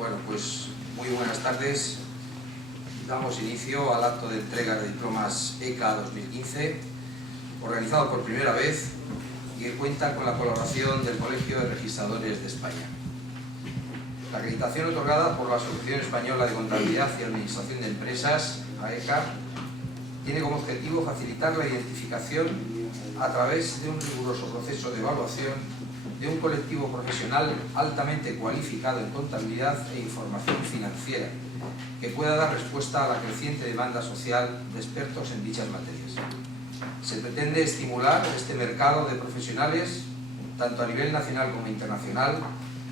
Bueno, pues muy buenas tardes. Damos inicio al acto de entrega de diplomas ECA 2015, organizado por primera vez y que cuenta con la colaboración del Colegio de Registradores de España. La acreditación otorgada por la Asociación Española de Contabilidad y Administración de Empresas, AECA, tiene como objetivo facilitar la identificación a través de un riguroso proceso de evaluación de un colectivo profesional altamente cualificado en contabilidad e información financiera, que pueda dar respuesta a la creciente demanda social de expertos en dichas materias. Se pretende estimular este mercado de profesionales, tanto a nivel nacional como internacional,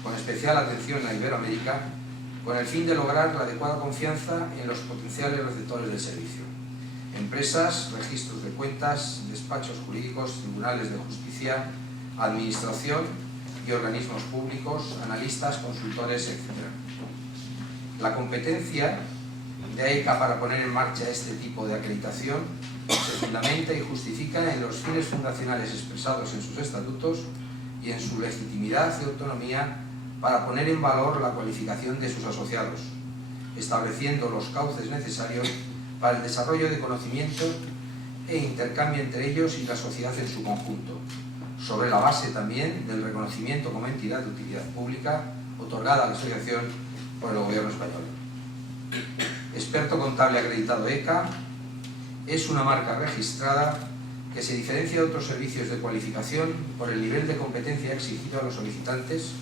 con especial atención a Iberoamérica, con el fin de lograr la adecuada confianza en los potenciales receptores del servicio: empresas, registros de cuentas, despachos jurídicos, tribunales de justicia, administración y organismos públicos, analistas, consultores, etc. La competencia de AECA para poner en marcha este tipo de acreditación se fundamenta y justifica en los fines fundacionales expresados en sus estatutos y en su legitimidad y autonomía para poner en valor la cualificación de sus asociados, estableciendo los cauces necesarios para el desarrollo de conocimiento e intercambio entre ellos y la sociedad en su conjunto, sobre la base también del reconocimiento como entidad de utilidad pública otorgada a la asociación por el Gobierno español. Experto contable acreditado ECA es una marca registrada que se diferencia de otros servicios de cualificación por el nivel de competencia exigido a los solicitantes,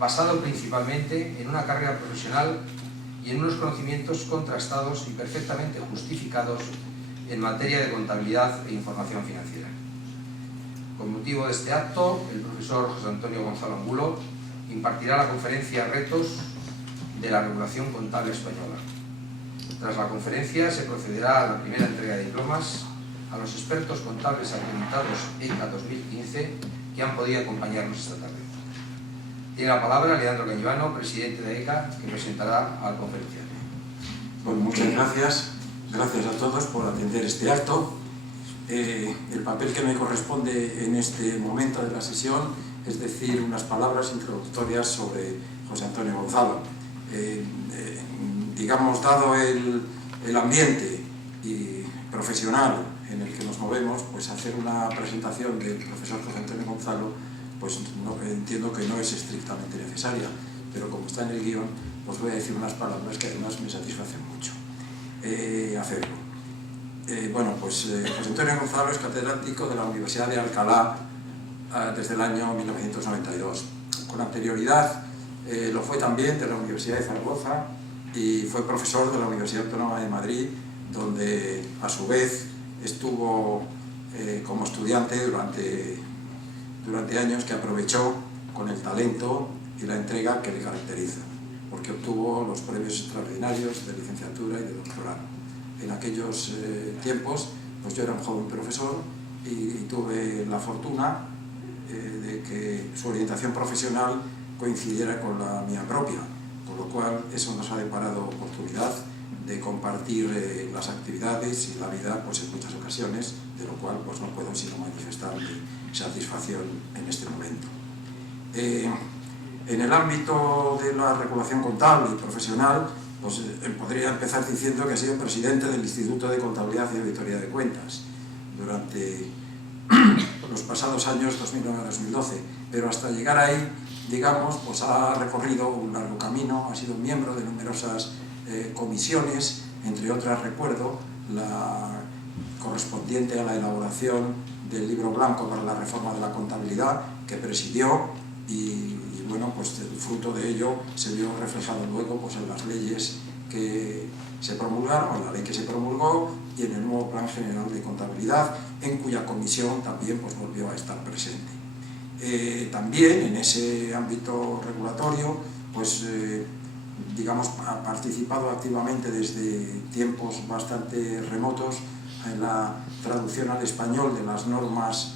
basado principalmente en una carrera profesional y en unos conocimientos contrastados y perfectamente justificados en materia de contabilidad e información financiera. Con motivo de este acto, el profesor José Antonio Gonzalo Angulo impartirá la conferencia Retos de la Regulación Contable Española. Tras la conferencia se procederá a la primera entrega de diplomas a los expertos contables acreditados ECA 2015 que han podido acompañarnos esta tarde. Tiene la palabra Leandro Cañivano, presidente de ECA, que presentará al conferenciario. Bueno, muchas gracias. Gracias a todos por atender este acto. El papel que me corresponde en este momento de la sesión es decir unas palabras introductorias sobre José Antonio Gonzalo. Digamos, dado el ambiente profesional en el que nos movemos, pues hacer una presentación del profesor José Antonio Gonzalo, pues entiendo que no es estrictamente necesaria, pero como está en el guión, pues voy a decir unas palabras que además me satisfacen mucho hacerlo. Bueno, pues José Antonio Gonzalo es catedrático de la Universidad de Alcalá desde el año 1992. Con anterioridad lo fue también de la Universidad de Zaragoza y fue profesor de la Universidad Autónoma de Madrid, donde a su vez estuvo como estudiante durante años, que aprovechó con el talento y la entrega que le caracteriza, porque obtuvo los premios extraordinarios de licenciatura y de doctorado. En aquellos tiempos, pues yo era un joven profesor y tuve la fortuna de que su orientación profesional coincidiera con la mía propia, con lo cual eso nos ha deparado oportunidad de compartir las actividades y la vida, pues en muchas ocasiones, de lo cual pues no puedo sino manifestar mi satisfacción en este momento. En el ámbito de la regulación contable y profesional, pues podría empezar diciendo que ha sido presidente del Instituto de Contabilidad y Auditoría de Cuentas durante los pasados años 2009 a 2012, pero hasta llegar ahí, digamos, pues ha recorrido un largo camino, ha sido miembro de numerosas comisiones, entre otras recuerdo la correspondiente a la elaboración del libro blanco para la reforma de la contabilidad, que presidió y bueno, pues el fruto de ello se vio reflejado luego pues en las leyes que se promulgaron, en la ley que se promulgó y en el nuevo Plan General de Contabilidad, en cuya comisión también pues volvió a estar presente. También en ese ámbito regulatorio, pues digamos, ha participado activamente desde tiempos bastante remotos en la traducción al español de las normas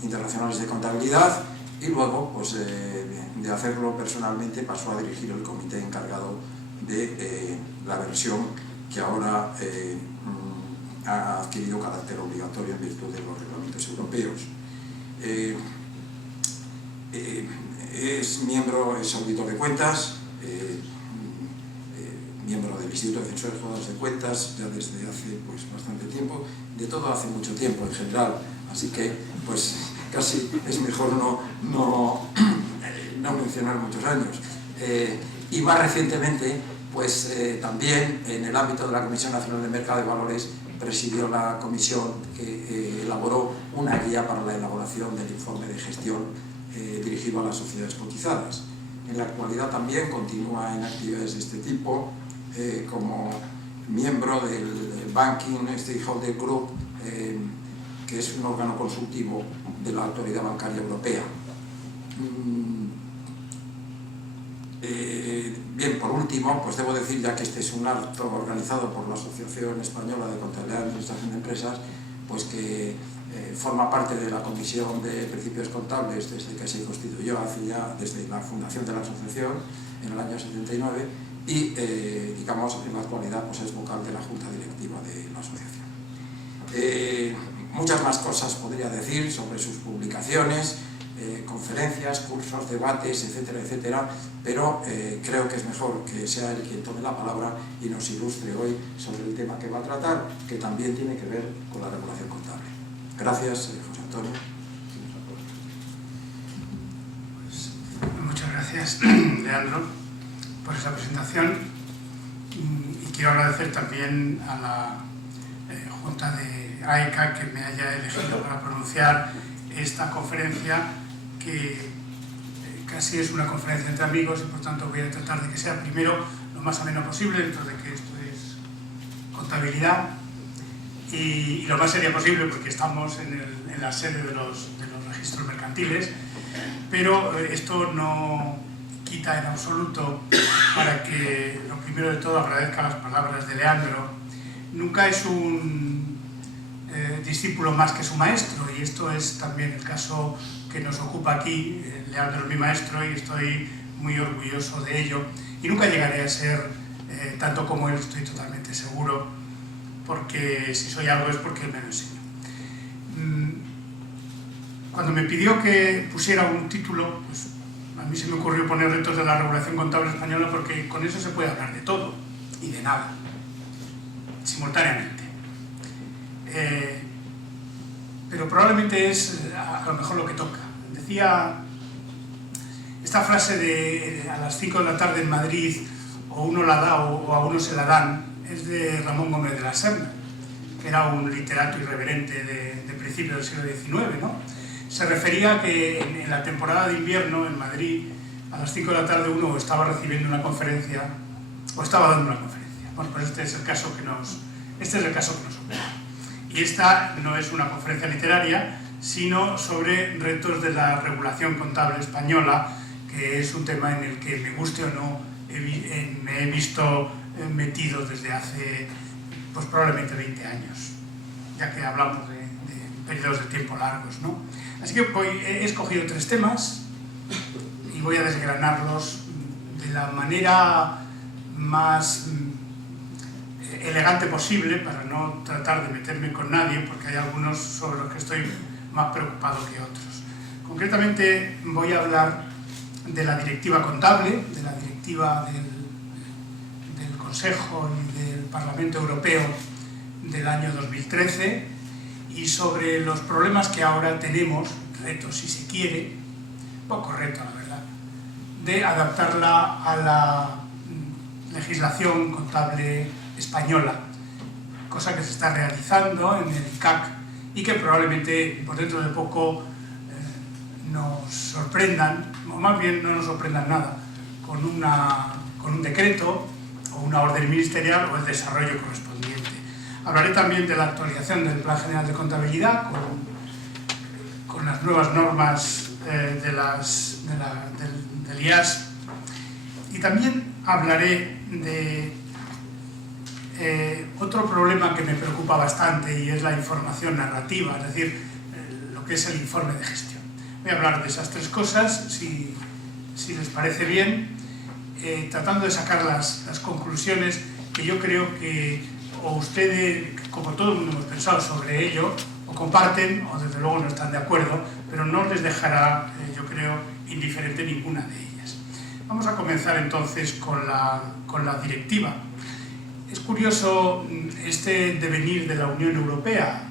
internacionales de contabilidad, y luego, pues, de hacerlo personalmente, pasó a dirigir el comité encargado de la versión que ahora ha adquirido carácter obligatorio en virtud de los reglamentos europeos. Es auditor de cuentas, Instituto de Censores de Cuentas ya desde hace pues, bastante tiempo, de todo hace mucho tiempo en general, así que pues casi es mejor no mencionar muchos años. Y más recientemente, pues también en el ámbito de la Comisión Nacional de Mercado de Valores presidió la comisión que elaboró una guía para la elaboración del informe de gestión dirigido a las sociedades cotizadas. En la actualidad también continúa en actividades de este tipo como miembro del Banking Stakeholder Group, que es un órgano consultivo de la Autoridad Bancaria Europea. Bien, por último, pues debo decir, ya que este es un acto organizado por la Asociación Española de Contabilidad y Administración de Empresas, pues que forma parte de la Comisión de Principios Contables desde que se constituyó desde la fundación de la asociación en el año 79 y, digamos, en la actualidad pues es vocal de la Junta Directiva de la asociación. Muchas más cosas podría decir sobre sus publicaciones, conferencias, cursos, debates, etcétera, etcétera, pero creo que es mejor que sea él quien tome la palabra y nos ilustre hoy sobre el tema que va a tratar, que también tiene que ver con la regulación contable. Gracias, José Antonio. Pues, muchas gracias, Leandro, por esa presentación, y quiero agradecer también a la Junta de AECA que me haya elegido para pronunciar esta conferencia, que casi es una conferencia entre amigos y por tanto voy a tratar de que sea primero lo más ameno posible, dentro de que esto es contabilidad, y lo más seria posible porque estamos en la sede de los registros mercantiles, pero esto no quita en absoluto para que lo primero de todo agradezca las palabras de Leandro. Nunca es un discípulo más que su maestro, y esto es también el caso que nos ocupa aquí. Leandro es mi maestro y estoy muy orgulloso de ello, y nunca llegaré a ser tanto como él, estoy totalmente seguro, porque si soy algo es porque él me lo enseñó. Cuando me pidió que pusiera un título, pues a mí se me ocurrió poner retos de la regulación contable española, porque con eso se puede hablar de todo y de nada, simultáneamente. Pero probablemente es a lo mejor lo que toca. Decía esta frase de a las 5 de la tarde en Madrid, o uno la da o a uno se la dan, es de Ramón Gómez de la Serna, que era un literato irreverente de principios del siglo XIX, ¿no? Se refería a que en la temporada de invierno en Madrid, a las 5 de la tarde uno estaba recibiendo una conferencia o estaba dando una conferencia. Bueno, pues este es el caso que nos ocupa. Y esta no es una conferencia literaria, sino sobre retos de la regulación contable española, que es un tema en el que, me guste o no, me he visto metido desde hace pues probablemente 20 años, ya que hablamos de periodos de tiempo largos, ¿no? Así que he escogido 3 temas y voy a desgranarlos de la manera más elegante posible, para no tratar de meterme con nadie, porque hay algunos sobre los que estoy más preocupado que otros. Concretamente voy a hablar de la directiva contable, de la directiva del Consejo y del Parlamento Europeo del año 2013, y sobre los problemas que ahora tenemos, retos si se quiere, poco reto la verdad, de adaptarla a la legislación contable española, cosa que se está realizando en el ICAC y que probablemente por dentro de poco nos sorprendan, o más bien no nos sorprendan nada, con un decreto o una orden ministerial o el desarrollo correspondiente. Hablaré también de la actualización del Plan General de Contabilidad con las nuevas normas del IAS, y también hablaré de otro problema que me preocupa bastante, y es la información narrativa, es decir, lo que es el informe de gestión. Voy a hablar de esas 3 cosas, si les parece bien, tratando de sacar las conclusiones que yo creo que o ustedes, como todo el mundo hemos pensado sobre ello, o comparten o desde luego no están de acuerdo, pero no les dejará, yo creo, indiferente ninguna de ellas. Vamos a comenzar entonces con la directiva. Es curioso este devenir de la Unión Europea.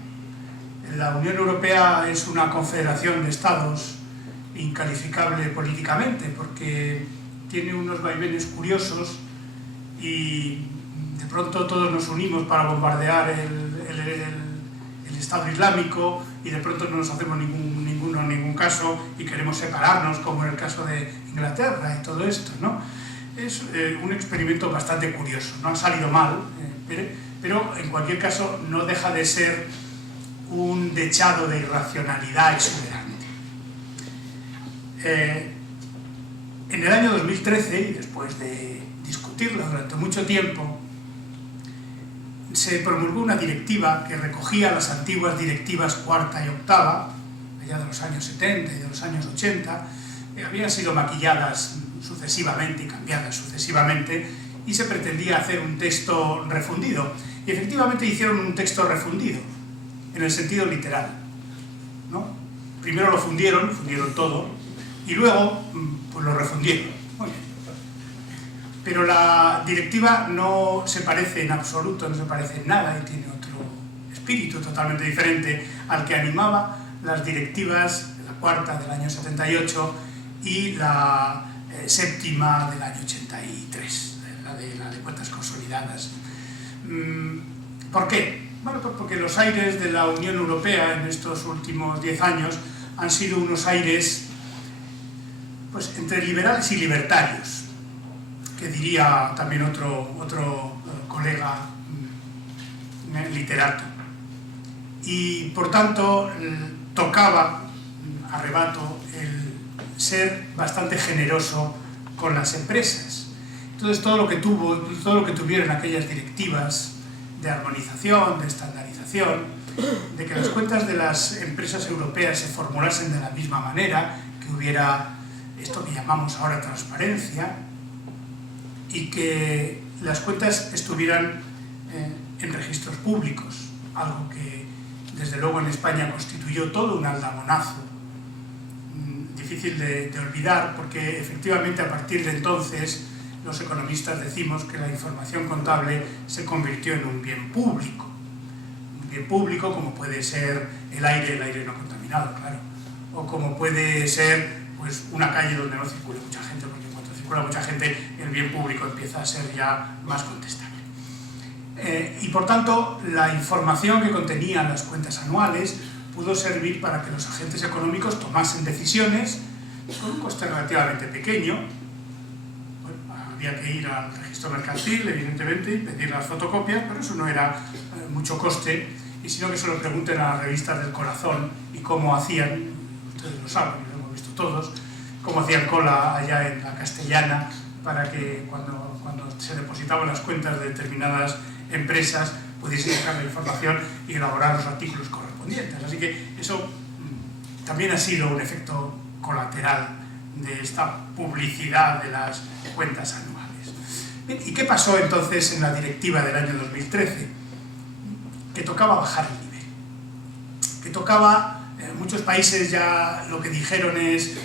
La Unión Europea es una confederación de estados incalificable políticamente porque tiene unos vaivenes curiosos y de pronto todos nos unimos para bombardear el Estado Islámico y de pronto no nos hacemos ningún caso y queremos separarnos, como en el caso de Inglaterra y todo esto, ¿no? Es un experimento bastante curioso, no ha salido mal, pero en cualquier caso no deja de ser un dechado de irracionalidad exuberante. En el año 2013, y después de discutirlo durante mucho tiempo, se promulgó una directiva que recogía las antiguas directivas cuarta y octava, allá de los años 70 y de los años 80, que habían sido maquilladas sucesivamente y cambiadas sucesivamente, y se pretendía hacer un texto refundido. Y efectivamente hicieron un texto refundido, en el sentido literal, ¿no? Primero lo fundieron todo, y luego pues lo refundieron. Muy bien. Pero la directiva no se parece en absoluto, no se parece en nada, y tiene otro espíritu totalmente diferente al que animaba las directivas, la cuarta del año 78 y la séptima del año 83, la de cuentas consolidadas. ¿Por qué? Bueno, pues porque los aires de la Unión Europea en estos últimos 10 años han sido unos aires pues, entre liberales y libertarios, que diría también otro colega literato. Y por tanto tocaba a rebato el ser bastante generoso con las empresas. Entonces todo lo que tuvieron aquellas directivas de armonización, de estandarización, de que las cuentas de las empresas europeas se formulasen de la misma manera, que hubiera esto que llamamos ahora transparencia, y que las cuentas estuvieran en registros públicos, algo que desde luego en España constituyó todo un aldabonazo difícil de olvidar, porque efectivamente a partir de entonces los economistas decimos que la información contable se convirtió en un bien público. Un bien público como puede ser el aire no contaminado, claro, o como puede ser pues, una calle donde no circule mucha gente, porque cuando circula mucha gente el bien público empieza a ser ya más contestable. Y por tanto la información que contenían las cuentas anuales pudo servir para que los agentes económicos tomasen decisiones con un coste relativamente pequeño. Había que ir al registro mercantil, evidentemente, y pedir las fotocopias, pero eso no era mucho coste, y sino que se lo pregunten a las revistas del corazón y cómo hacían, ustedes lo saben, lo hemos visto todos, cómo hacían cola allá en la Castellana para que cuando se depositaban las cuentas de determinadas empresas pudiesen buscar la información y elaborar los artículos correspondientes. Así que eso también ha sido un efecto colateral de esta publicidad de las cuentas anuales. ¿Y qué pasó entonces en la directiva del año 2013? Que tocaba bajar el nivel. Que tocaba, muchos países ya lo que dijeron es,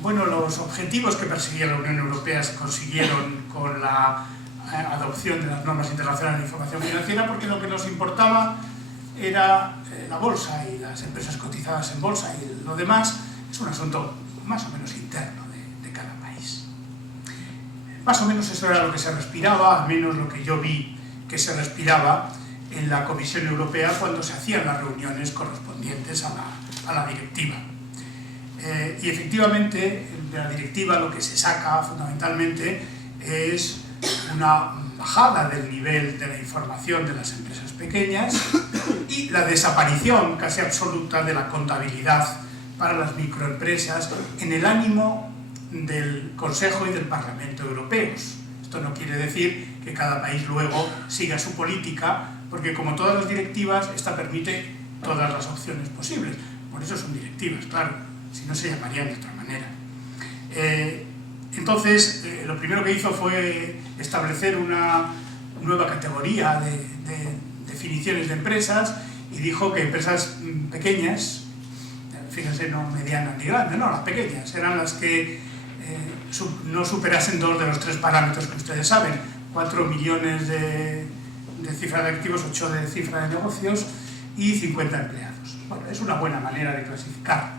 bueno, los objetivos que perseguía la Unión Europea se consiguieron con la adopción de las normas internacionales de información financiera, porque lo que nos importaba era la bolsa y las empresas cotizadas en bolsa, y lo demás es un asunto más o menos interno de cada país. Más o menos eso era lo que se respiraba, al menos lo que yo vi que se respiraba en la Comisión Europea cuando se hacían las reuniones correspondientes a la directiva. Y efectivamente, de la directiva lo que se saca fundamentalmente es una bajada del nivel de la información de las empresas pequeñas y la desaparición casi absoluta de la contabilidad para las microempresas en el ánimo del Consejo y del Parlamento Europeos. Esto no quiere decir que cada país luego siga su política, porque como todas las directivas, esta permite todas las opciones posibles. Por eso son directivas, claro, si no se llamarían de otra manera. Entonces, lo primero que hizo fue establecer una nueva categoría de definiciones de empresas y dijo que empresas pequeñas, fíjense, no medianas ni grandes, no, las pequeñas, eran las que no superasen 2 de los 3 parámetros que ustedes saben: 4 millones de cifra de activos, 8 de cifra de negocios y 50 empleados. Bueno, es una buena manera de clasificar.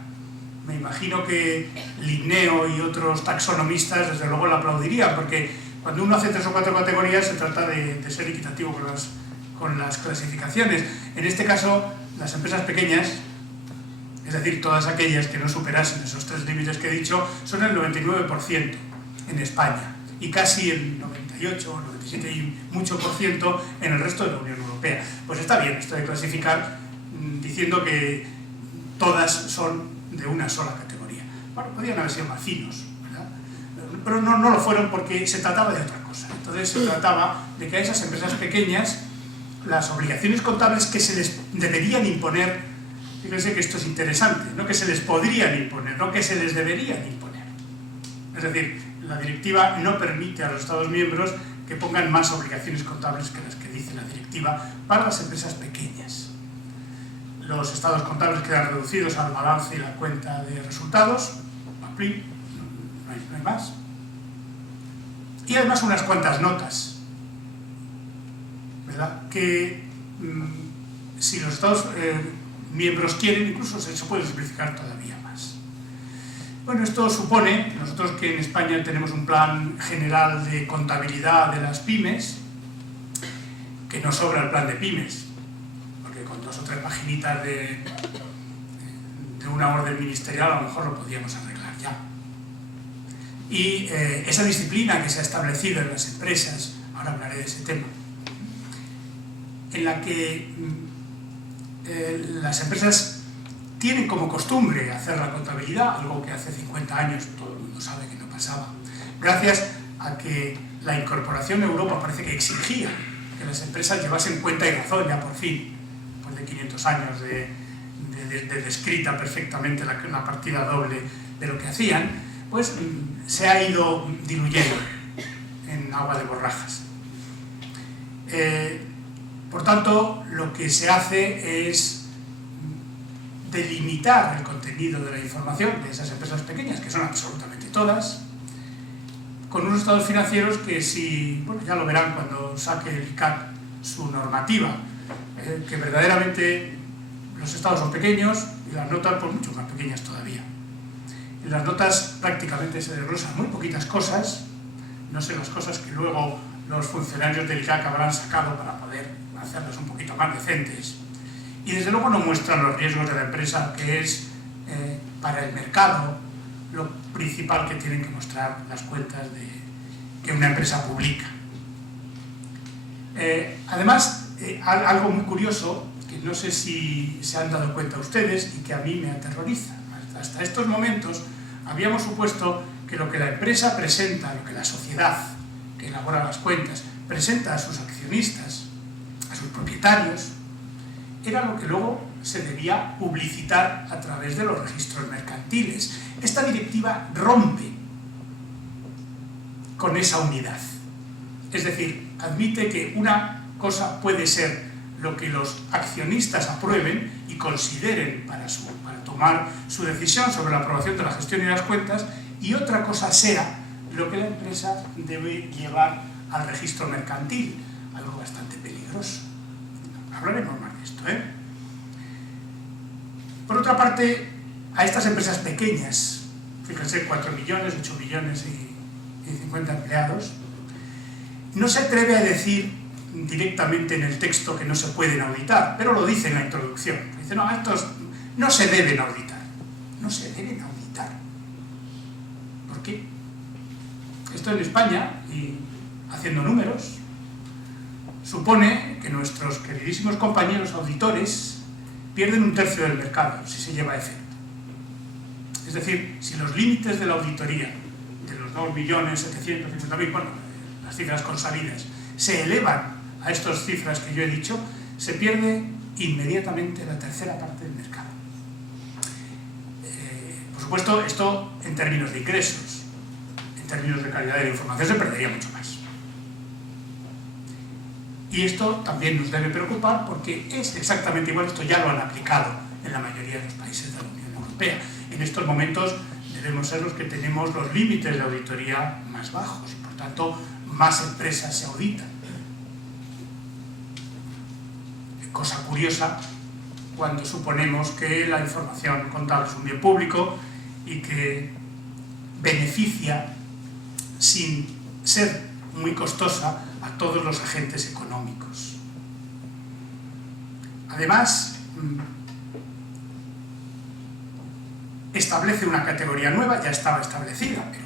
Me imagino que Linneo y otros taxonomistas desde luego lo aplaudirían, porque cuando uno hace 3 o 4 categorías se trata de ser equitativo con las clasificaciones. En este caso, las empresas pequeñas, es decir, todas aquellas que no superasen esos 3 límites que he dicho, son el 99% en España y casi el 98 o 97 y mucho por ciento en el resto de la Unión Europea. Pues está bien esto de clasificar diciendo que todas son de una sola categoría. Bueno, podrían haber sido más finos, ¿verdad? Pero no lo fueron porque se trataba de otra cosa. Entonces se trataba de que a esas empresas pequeñas las obligaciones contables que se les deberían imponer, fíjense que esto es interesante, no que se les podrían imponer, no que se les deberían imponer. Es decir, la directiva no permite a los Estados miembros que pongan más obligaciones contables que las que dice la directiva para las empresas pequeñas. Los estados contables quedan reducidos al balance y la cuenta de resultados, no hay más. Y además unas cuantas notas, ¿verdad? Que si los estados miembros quieren, incluso se puede simplificar todavía más. Bueno, esto supone, nosotros que en España tenemos un plan general de contabilidad de las pymes, que no sobra el plan de pymes, porque con 2 o 3 paginitas de una orden ministerial a lo mejor lo podíamos arreglar ya. Y esa disciplina que se ha establecido en las empresas, ahora hablaré de ese tema, en la que las empresas tienen como costumbre hacer la contabilidad, algo que hace 50 años todo el mundo sabe que no pasaba, gracias a que la incorporación a Europa parece que exigía que las empresas llevasen cuenta y razón ya por fin, después de 500 años de descrita perfectamente la partida doble de lo que hacían, pues se ha ido diluyendo en agua de borrajas. Por tanto, lo que se hace es delimitar el contenido de la información de esas empresas pequeñas, que son absolutamente todas, con unos estados financieros que bueno, ya lo verán cuando saque el ICAT su normativa, que verdaderamente los estados son pequeños y las notas pues mucho más pequeñas todavía. En las notas prácticamente se desglosan muy poquitas cosas, no sé las cosas que luego los funcionarios del ICAC habrán sacado para poder hacerlas un poquito más decentes. Y desde luego no muestran los riesgos de la empresa, que es para el mercado lo principal que tienen que mostrar las cuentas que una empresa publica. Además, algo muy curioso, que no sé si se han dado cuenta ustedes y que a mí me aterroriza. Hasta estos momentos habíamos supuesto que lo que la empresa presenta, lo que la sociedad que elabora las cuentas presenta a sus accionistas, a sus propietarios, era lo que luego se debía publicitar a través de los registros mercantiles. Esta directiva rompe con esa unidad. Es decir, admite que una cosa puede ser lo que los accionistas aprueben y consideren para tomar su decisión sobre la aprobación de la gestión y las cuentas, y otra cosa sea lo que la empresa debe llevar al registro mercantil, algo bastante peligroso. Hablaremos más de esto, Por otra parte, a estas empresas pequeñas, fíjense, 4 millones, 8 millones y 50 empleados, no se atreve a decir directamente en el texto que no se pueden auditar, pero lo dice en la introducción. Dice, no, estos no se deben auditar. No se deben auditar. ¿Por qué? Esto en España, y haciendo números, supone que nuestros queridísimos compañeros auditores pierden 1/3 del mercado si se lleva a efecto. Es decir, si los límites de la auditoría de los 2.750.000, bueno, las cifras consabidas, se elevan a estas cifras que yo he dicho, se pierde inmediatamente la 1/3 parte del mercado. Por supuesto, esto en términos de ingresos, en términos de calidad de la información se perdería mucho más. Y esto también nos debe preocupar porque es exactamente igual, esto ya lo han aplicado en la mayoría de los países de la Unión Europea. En estos momentos debemos ser los que tenemos los límites de auditoría más bajos y por tanto más empresas se auditan. Cosa curiosa cuando suponemos que la información contable es un bien público y que beneficia, sin ser muy costosa, a todos los agentes económicos. Además, establece una categoría nueva, ya estaba establecida, pero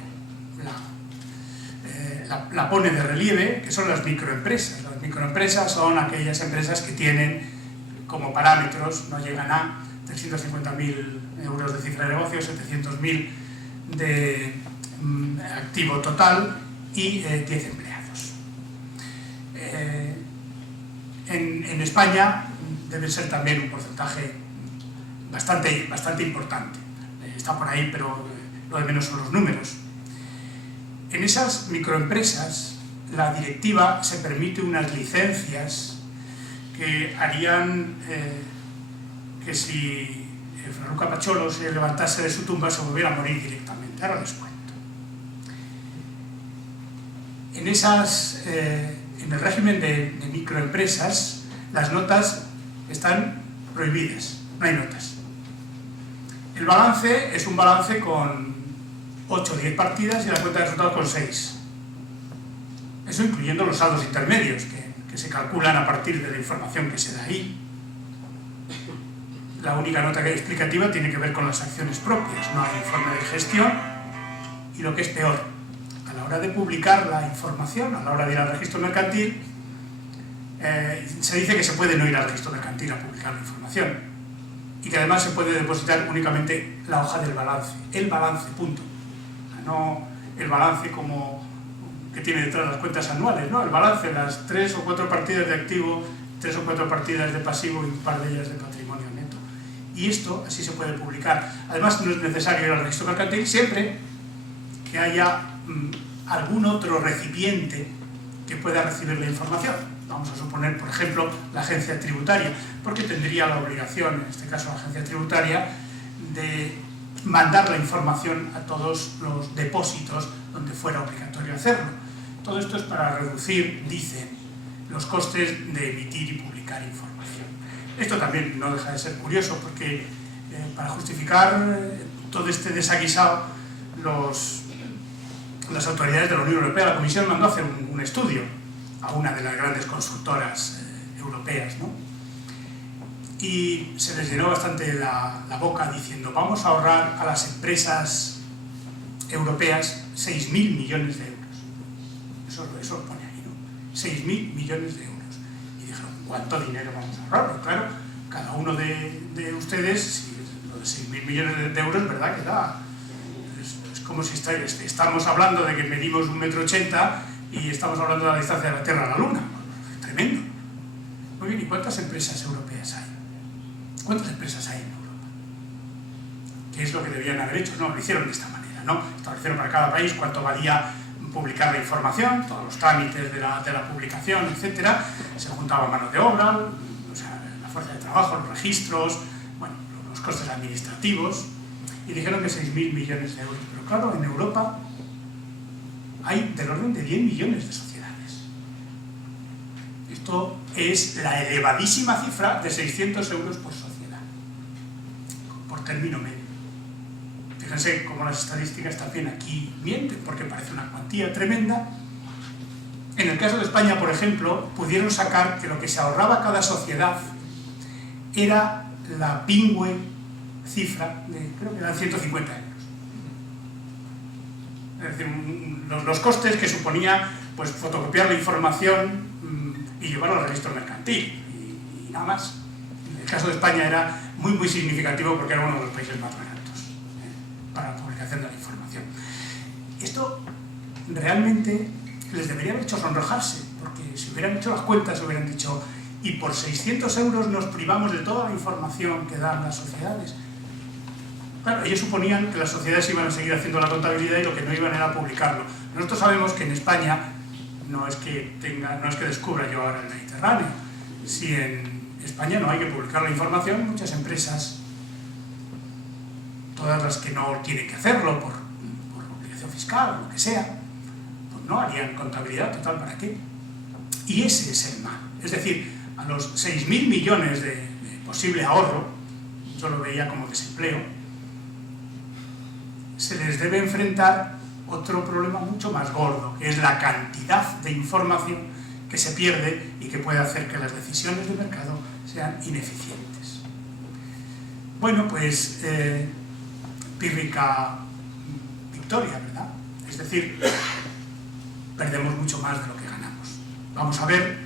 la pone de relieve, que son las microempresas. Las microempresas son aquellas empresas que tienen como parámetros, no llegan a 350.000 euros de cifra de negocio, 700.000 de activo total y 10 empleados. En España debe ser también un porcentaje bastante importante. Está por ahí, pero lo de menos son los números. En esas microempresas, la directiva se permite unas licencias que harían que si Farruca Pacholo se levantase de su tumba se volviera a morir directamente. Ahora les cuento. En el régimen de microempresas, las notas están prohibidas, no hay notas. El balance es un balance con 8 o 10 partidas y la cuenta de resultados con 6. Eso incluyendo los saldos intermedios, que se calculan a partir de la información que se da ahí. La única nota explicativa tiene que ver con las acciones propias, no hay informe de gestión. Y lo que es peor, a la hora de publicar la información, a la hora de ir al registro mercantil, se dice que se puede no ir al registro mercantil a publicar la información y que además se puede depositar únicamente la hoja del balance, el balance, punto. No el balance como que tiene detrás las cuentas anuales, no, el balance, las 3 o 4 partidas de activo, 3 o 4 partidas de pasivo y un par de ellas de patrimonio neto. Y esto así se puede publicar. Además no es necesario ir al registro mercantil siempre que haya algún otro recipiente que pueda recibir la información. Vamos a suponer, por ejemplo, la agencia tributaria, porque tendría la obligación, en este caso la agencia tributaria, de mandar la información a todos los depósitos donde fuera obligatorio hacerlo. Todo esto es para reducir, dicen, los costes de emitir y publicar información. Esto también no deja de ser curioso, porque para justificar todo este desaguisado, las autoridades de la Unión Europea, la Comisión, mandó a hacer un estudio a una de las grandes consultoras europeas, ¿no? Y se les llenó bastante la boca diciendo: vamos a ahorrar a las empresas europeas 6.000 millones de euros. Eso lo pone ahí, ¿no? 6.000 millones de euros. Y dijeron: ¿cuánto dinero vamos a ahorrar? Pues claro, cada uno de ustedes, si lo de 6.000 millones de euros, ¿verdad? Que da. Es como si estamos hablando de que medimos 1,80 m y estamos hablando de la distancia de la Tierra a la Luna. Tremendo. Muy bien, ¿y cuántas empresas europeas hay? ¿Cuántas empresas hay en Europa? ¿Qué es lo que debían haber hecho? No, lo hicieron de esta manera, ¿no? Establecieron para cada país cuánto valía publicar la información, todos los trámites de la publicación, etcétera. Se juntaba mano de obra, o sea, la fuerza de trabajo, los registros, bueno, los costes administrativos, y dijeron que 6.000 millones de euros. Pero claro, en Europa hay del orden de 10 millones de sociedades. Esto es la elevadísima cifra de 600 euros por sociedad, por término medio. Fíjense cómo las estadísticas también aquí mienten, porque parece una cuantía tremenda. En el caso de España, por ejemplo, pudieron sacar que lo que se ahorraba cada sociedad era la pingüe cifra de, creo que eran 150 euros. Es decir, los costes que suponía pues fotocopiar la información y llevarlo al registro mercantil y nada más. En el caso de España era muy significativo porque era uno de los países más baratos para la publicación de la información. Esto realmente les debería haber hecho sonrojarse, porque si hubieran hecho las cuentas hubieran dicho: y por 600 euros nos privamos de toda la información que dan las sociedades. Claro, ellos suponían que las sociedades iban a seguir haciendo la contabilidad y lo que no iban era publicarlo. Nosotros sabemos que en España no es que descubra yo ahora el Mediterráneo. Si en España no hay que publicar la información, muchas empresas, todas las que no tienen que hacerlo por obligación fiscal o lo que sea, no harían contabilidad total, ¿para qué? Y ese es el mal. Es decir, a los 6.000 millones de posible ahorro, yo lo veía como desempleo, se les debe enfrentar otro problema mucho más gordo, que es la cantidad de información que se pierde y que puede hacer que las decisiones de mercado sean ineficientes. Bueno, pues pírrica victoria, ¿verdad? Es decir, perdemos mucho más de lo que ganamos. Vamos a ver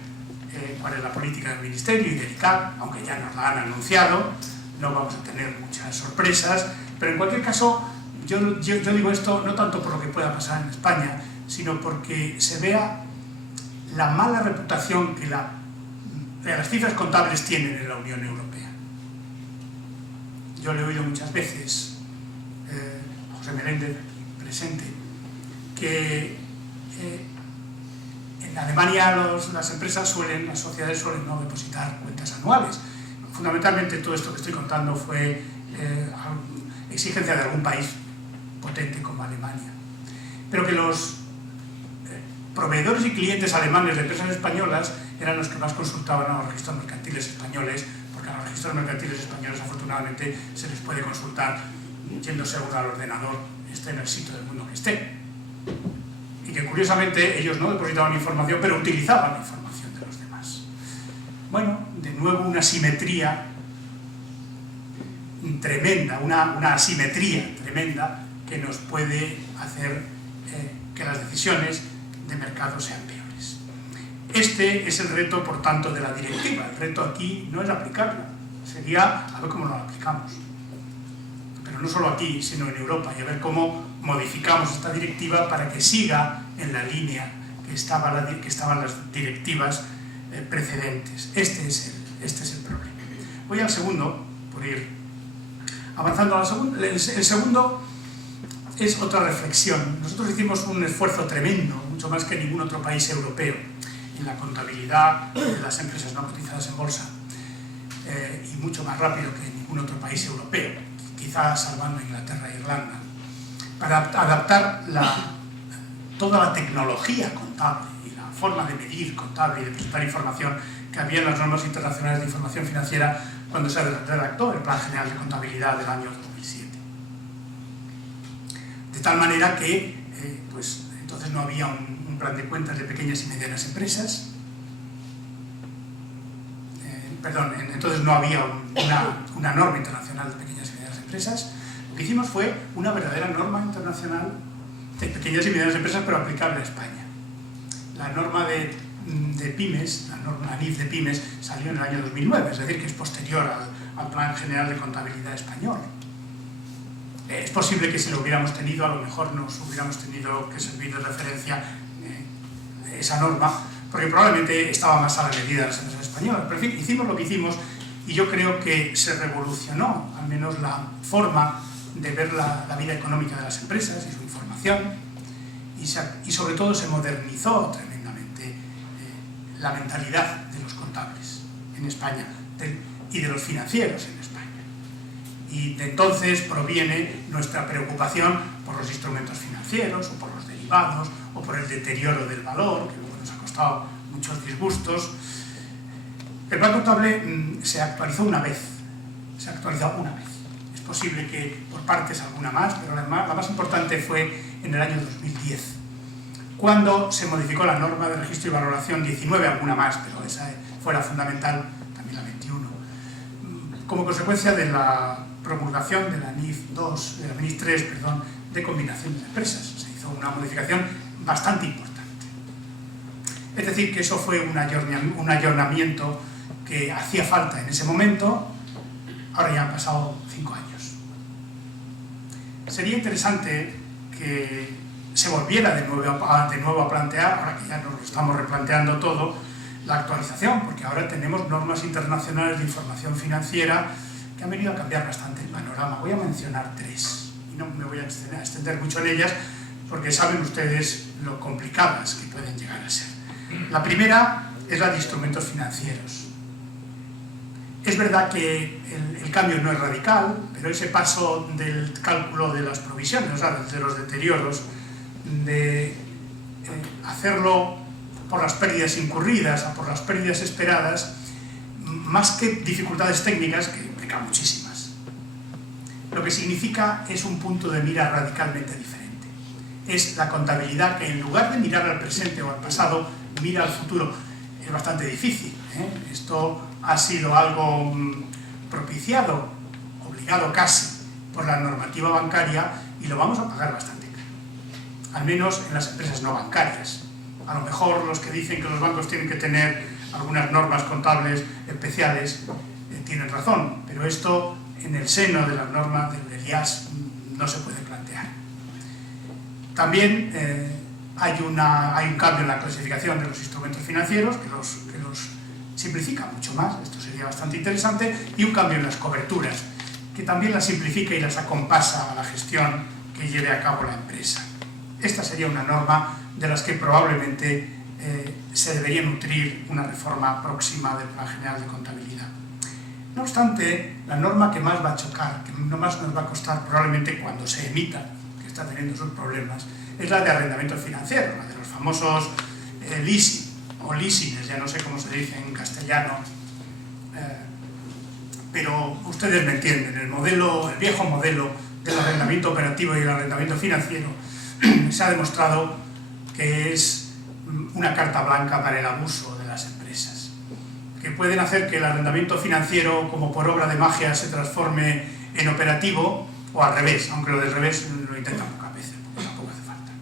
cuál es la política del Ministerio y del ICAC, aunque ya nos la han anunciado, no vamos a tener muchas sorpresas, pero en cualquier caso, yo digo esto no tanto por lo que pueda pasar en España, sino porque se vea la mala reputación que las cifras contables tienen en la Unión Europea. Yo le he oído muchas veces a José Meléndez, presente, que en Alemania las empresas las sociedades suelen no depositar cuentas anuales. Fundamentalmente todo esto que estoy contando fue exigencia de algún país potente como Alemania. Pero que los proveedores y clientes alemanes de empresas españolas eran los que más consultaban a los registros mercantiles españoles, porque a los registros mercantiles españoles afortunadamente se les puede consultar yéndose uno al ordenador, esté en el sitio del mundo que esté. Y que curiosamente ellos no depositaban información, pero utilizaban la información de los demás. Bueno, de nuevo una simetría tremenda, una asimetría tremenda que nos puede hacer que las decisiones de mercado sean peores. Este es el reto, por tanto, de la directiva. El reto aquí no es aplicarla, sería a ver cómo la aplicamos. Pero no solo aquí, sino en Europa, y a ver cómo modificamos esta directiva para que siga en la línea que estaban las directivas precedentes. Este es el problema. Voy al segundo, por ir avanzando al segundo. El segundo es otra reflexión. Nosotros hicimos un esfuerzo tremendo, mucho más que ningún otro país europeo, en la contabilidad de las empresas no cotizadas en bolsa, y mucho más rápido que ningún otro país europeo, quizás salvando Inglaterra e Irlanda, para adaptar toda la tecnología contable y la forma de medir contable y de presentar información que había en las normas internacionales de información financiera cuando se redactó el Plan General de Contabilidad del año 2007. De tal manera que pues, entonces no había un plan de cuentas de pequeñas y medianas empresas, entonces no había una norma internacional de pequeñas y medianas empresas. Lo que hicimos fue una verdadera norma internacional de pequeñas y medianas empresas, pero aplicable a España. La norma de pymes, la norma NIF de pymes, salió en el año 2009, es decir, que es posterior al Plan General de Contabilidad español. Es posible que si lo hubiéramos tenido, a lo mejor nos hubiéramos tenido que servir de referencia esa norma, porque probablemente estaba más a la medida de las empresas españolas. Pero en fin, hicimos lo que hicimos y yo creo que se revolucionó, al menos la forma de ver la vida económica de las empresas y su información, y sobre todo se modernizó tremendamente la mentalidad de los contables en España y de los financieros en España. Y de entonces proviene nuestra preocupación por los instrumentos financieros, o por los derivados, o por el deterioro del valor, que luego nos ha costado muchos disgustos. El plan contable se actualizó una vez. Es posible que por partes alguna más, pero la más importante fue en el año 2010, cuando se modificó la norma de registro y valoración 19, alguna más, pero esa fue la fundamental, también la 21, como consecuencia de la promulgación de la NIF 2, de la NIF 3, perdón, de combinación de empresas. Se hizo una modificación bastante importante. Es decir, que eso fue un ayornamiento que hacía falta en ese momento. Ahora ya han pasado 5 años. Sería interesante que se volviera de nuevo a plantear, ahora que ya nos lo estamos replanteando todo, la actualización, porque ahora tenemos normas internacionales de información financiera que han venido a cambiar bastante el panorama. Voy a mencionar 3, y no me voy a extender mucho en ellas, porque saben ustedes lo complicadas que pueden llegar a ser. La primera es la de instrumentos financieros. Es verdad que el cambio no es radical, pero ese paso del cálculo de las provisiones, o sea, de los deterioros, de hacerlo por las pérdidas incurridas o por las pérdidas esperadas, más que dificultades técnicas, que implican muchísimas. Lo que significa es un punto de mira radicalmente diferente. Es la contabilidad que, en lugar de mirar al presente o al pasado, mira al futuro. Es bastante difícil, ¿eh? Esto ha sido algo propiciado, obligado casi, por la normativa bancaria, y lo vamos a pagar bastante caro. Al menos en las empresas no bancarias. A lo mejor los que dicen que los bancos tienen que tener algunas normas contables especiales tienen razón, pero esto en el seno de las normas del IAS no se puede plantear. También hay un cambio en la clasificación de los instrumentos financieros que los simplifica mucho más, esto sería bastante interesante, y un cambio en las coberturas, que también las simplifica y las acompasa a la gestión que lleve a cabo la empresa. Esta sería una norma de las que probablemente se debería nutrir una reforma próxima del Plan General de Contabilidad. No obstante, la norma que más va a chocar, que más nos va a costar probablemente cuando se emita, que está teniendo sus problemas, es la de arrendamiento financiero, la de los famosos leasing o leasings, ya no sé cómo se dice en castellano, pero ustedes me entienden, el viejo modelo del arrendamiento operativo y el arrendamiento financiero se ha demostrado que es una carta blanca para el abuso de las empresas, que pueden hacer que el arrendamiento financiero, como por obra de magia, se transforme en operativo, o al revés, aunque lo del revés lo intentan pocas veces, porque tampoco hace falta.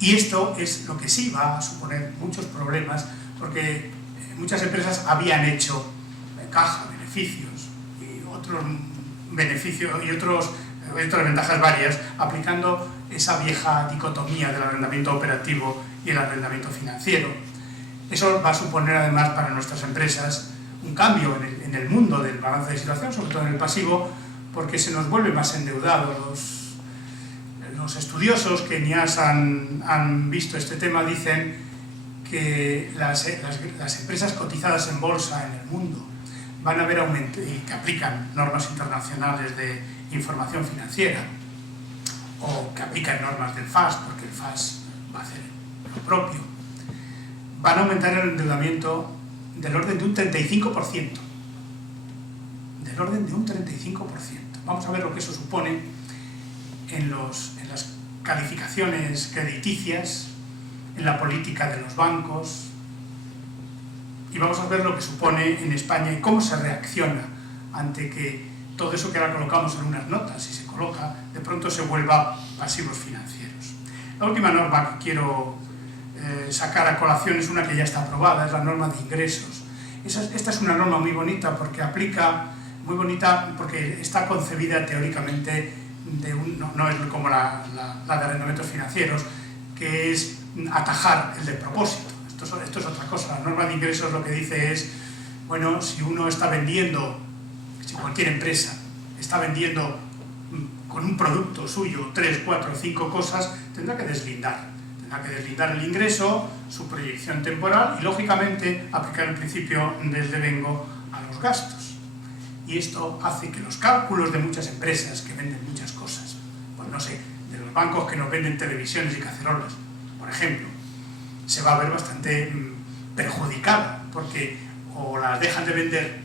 Y esto es lo que sí va a suponer muchos problemas, porque muchas empresas habían hecho caja, beneficios y otros beneficios y otras ventajas varias, aplicando esa vieja dicotomía del arrendamiento operativo y el arrendamiento financiero. Eso va a suponer además para nuestras empresas un cambio en el mundo del balance de situación, sobre todo en el pasivo, porque se nos vuelve más endeudados. Los estudiosos que en IAS han visto este tema dicen que las empresas cotizadas en bolsa en el mundo van a ver aumentar, y que aplican normas internacionales de información financiera, o que aplican normas del FAS, porque el FAS va a hacer lo propio, van a aumentar el endeudamiento del orden de un 35%. Del orden de un 35%. Vamos a ver lo que eso supone en las calificaciones crediticias, en la política de los bancos, y vamos a ver lo que supone en España y cómo se reacciona ante que todo eso que ahora colocamos en unas notas, si se coloca, de pronto se vuelva pasivos financieros. La última norma que quiero sacar a colación es una que ya está aprobada, es la norma de ingresos. Esta es una norma muy bonita porque porque está concebida teóricamente no es como la de arrendamientos financieros, que es atajar el despropósito. Esto es otra cosa. La norma de ingresos lo que dice es, bueno, si uno está vendiendo, si cualquier empresa está vendiendo con un producto suyo 3, 4, 5 cosas, tendrá que deslindar el ingreso, su proyección temporal y, lógicamente, aplicar el principio del devengo a los gastos. Y esto hace que los cálculos de muchas empresas que venden muchas cosas, pues no sé, de los bancos que nos venden televisiones y cacerolas, por ejemplo, se va a ver bastante perjudicada, porque o las dejan de vender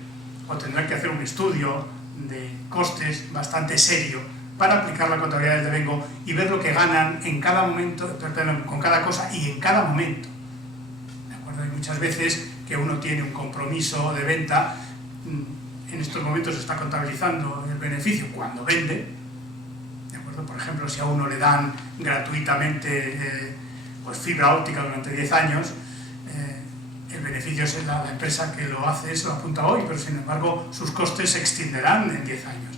o tendrán que hacer un estudio de costes bastante serio para aplicar la contabilidad del devengo y ver lo que ganan en cada momento, con cada cosa y en cada momento. ¿De acuerdo? Hay muchas veces que uno tiene un compromiso de venta, en estos momentos se está contabilizando el beneficio cuando vende, ¿de acuerdo? Por ejemplo, si a uno le dan gratuitamente pues fibra óptica durante 10 años, el beneficio es la empresa que lo hace, se lo apunta hoy, pero sin embargo sus costes se extenderán en 10 años.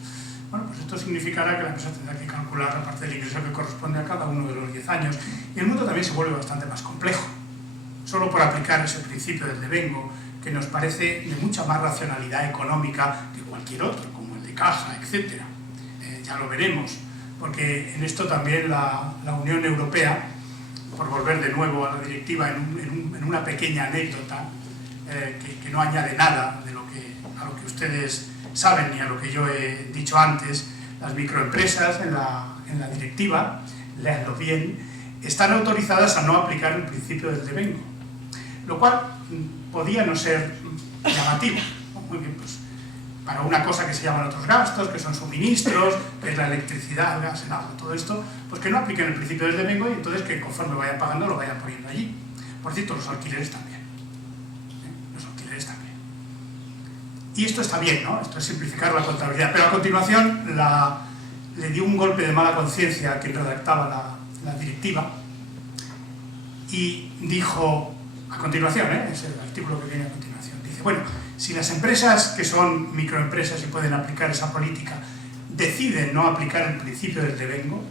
Bueno, pues esto significará que la empresa tendrá que calcular la parte del ingreso que corresponde a cada uno de los 10 años. Y el mundo también se vuelve bastante más complejo, solo por aplicar ese principio del devengo, que nos parece de mucha más racionalidad económica que cualquier otro, como el de caja, etc. Ya lo veremos, porque en esto también la Unión Europea, por volver de nuevo a la directiva en una pequeña anécdota que no añade nada a lo que ustedes saben ni a lo que yo he dicho antes, las microempresas en la directiva, léanlo bien, están autorizadas a no aplicar el principio del devengo, lo cual podía no ser llamativo. Muy bien, pues para una cosa que se llaman otros gastos, que son suministros, que es la electricidad, el gas, el agua, todo esto, pues que no apliquen el principio del devengo y entonces que conforme vayan pagando lo vayan poniendo allí. Por cierto, los alquileres también. Los alquileres también. Y esto está bien, ¿no? Esto es simplificar la contabilidad. Pero a continuación le dio un golpe de mala conciencia a quien redactaba la directiva y dijo, a continuación, es el artículo que viene a continuación, dice, bueno, si las empresas que son microempresas y pueden aplicar esa política deciden no aplicar el principio del devengo,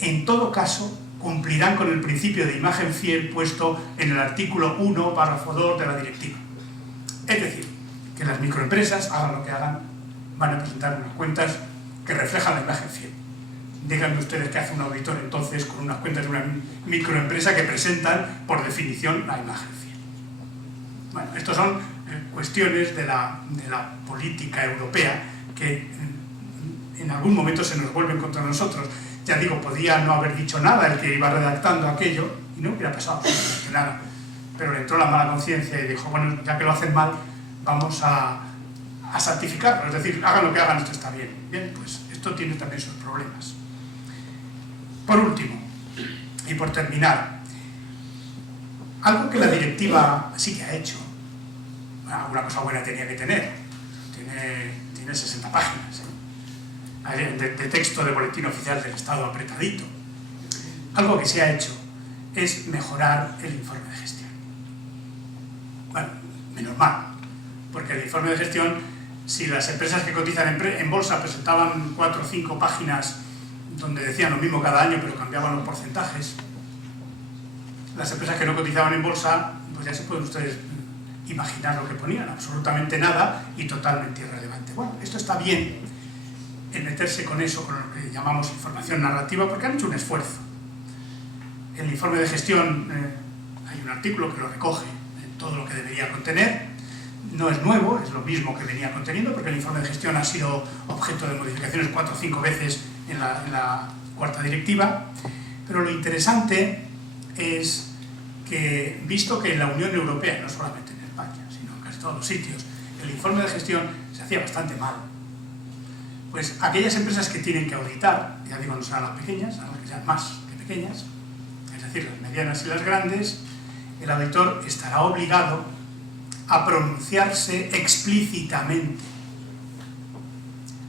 en todo caso cumplirán con el principio de imagen fiel puesto en el artículo 1, párrafo 2 de la directiva. Es decir, que las microempresas, hagan lo que hagan, van a presentar unas cuentas que reflejan la imagen fiel. Díganme ustedes qué hace un auditor entonces con unas cuentas de una microempresa que presentan, por definición, la imagen fiel. Bueno, estas son cuestiones de la política europea que en algún momento se nos vuelven contra nosotros. Ya digo, podía no haber dicho nada el que iba redactando aquello y no hubiera pasado absolutamente nada. Pero le entró la mala conciencia y dijo, bueno, ya que lo hacen mal, vamos a santificarlo. Es decir, hagan lo que hagan, esto está bien. Bien, pues esto tiene también sus problemas. Por último, y por terminar, algo que la directiva sí que ha hecho, alguna cosa buena tenía que tener, tiene 60 páginas, de texto de boletín oficial del Estado apretadito. Algo que se ha hecho es mejorar el informe de gestión. Bueno, menos mal, porque el informe de gestión, si las empresas que cotizan en bolsa presentaban 4 o 5 páginas donde decían lo mismo cada año pero cambiaban los porcentajes, las empresas que no cotizaban en bolsa, pues ya se pueden ustedes imaginar lo que ponían, absolutamente nada y totalmente irrelevante. Bueno, esto está bien, en meterse con eso, con lo que llamamos información narrativa, porque han hecho un esfuerzo. En el informe de gestión hay un artículo que lo recoge todo lo que debería contener. No es nuevo, es lo mismo que venía conteniendo, porque el informe de gestión ha sido objeto de modificaciones 4 o 5 veces en la cuarta directiva. Pero lo interesante es que, visto que en la Unión Europea, no solamente en España, sino en casi todos los sitios, el informe de gestión se hacía bastante mal, pues aquellas empresas que tienen que auditar, ya digo, no serán las pequeñas, serán las que sean más que pequeñas, es decir, las medianas y las grandes, el auditor estará obligado a pronunciarse explícitamente.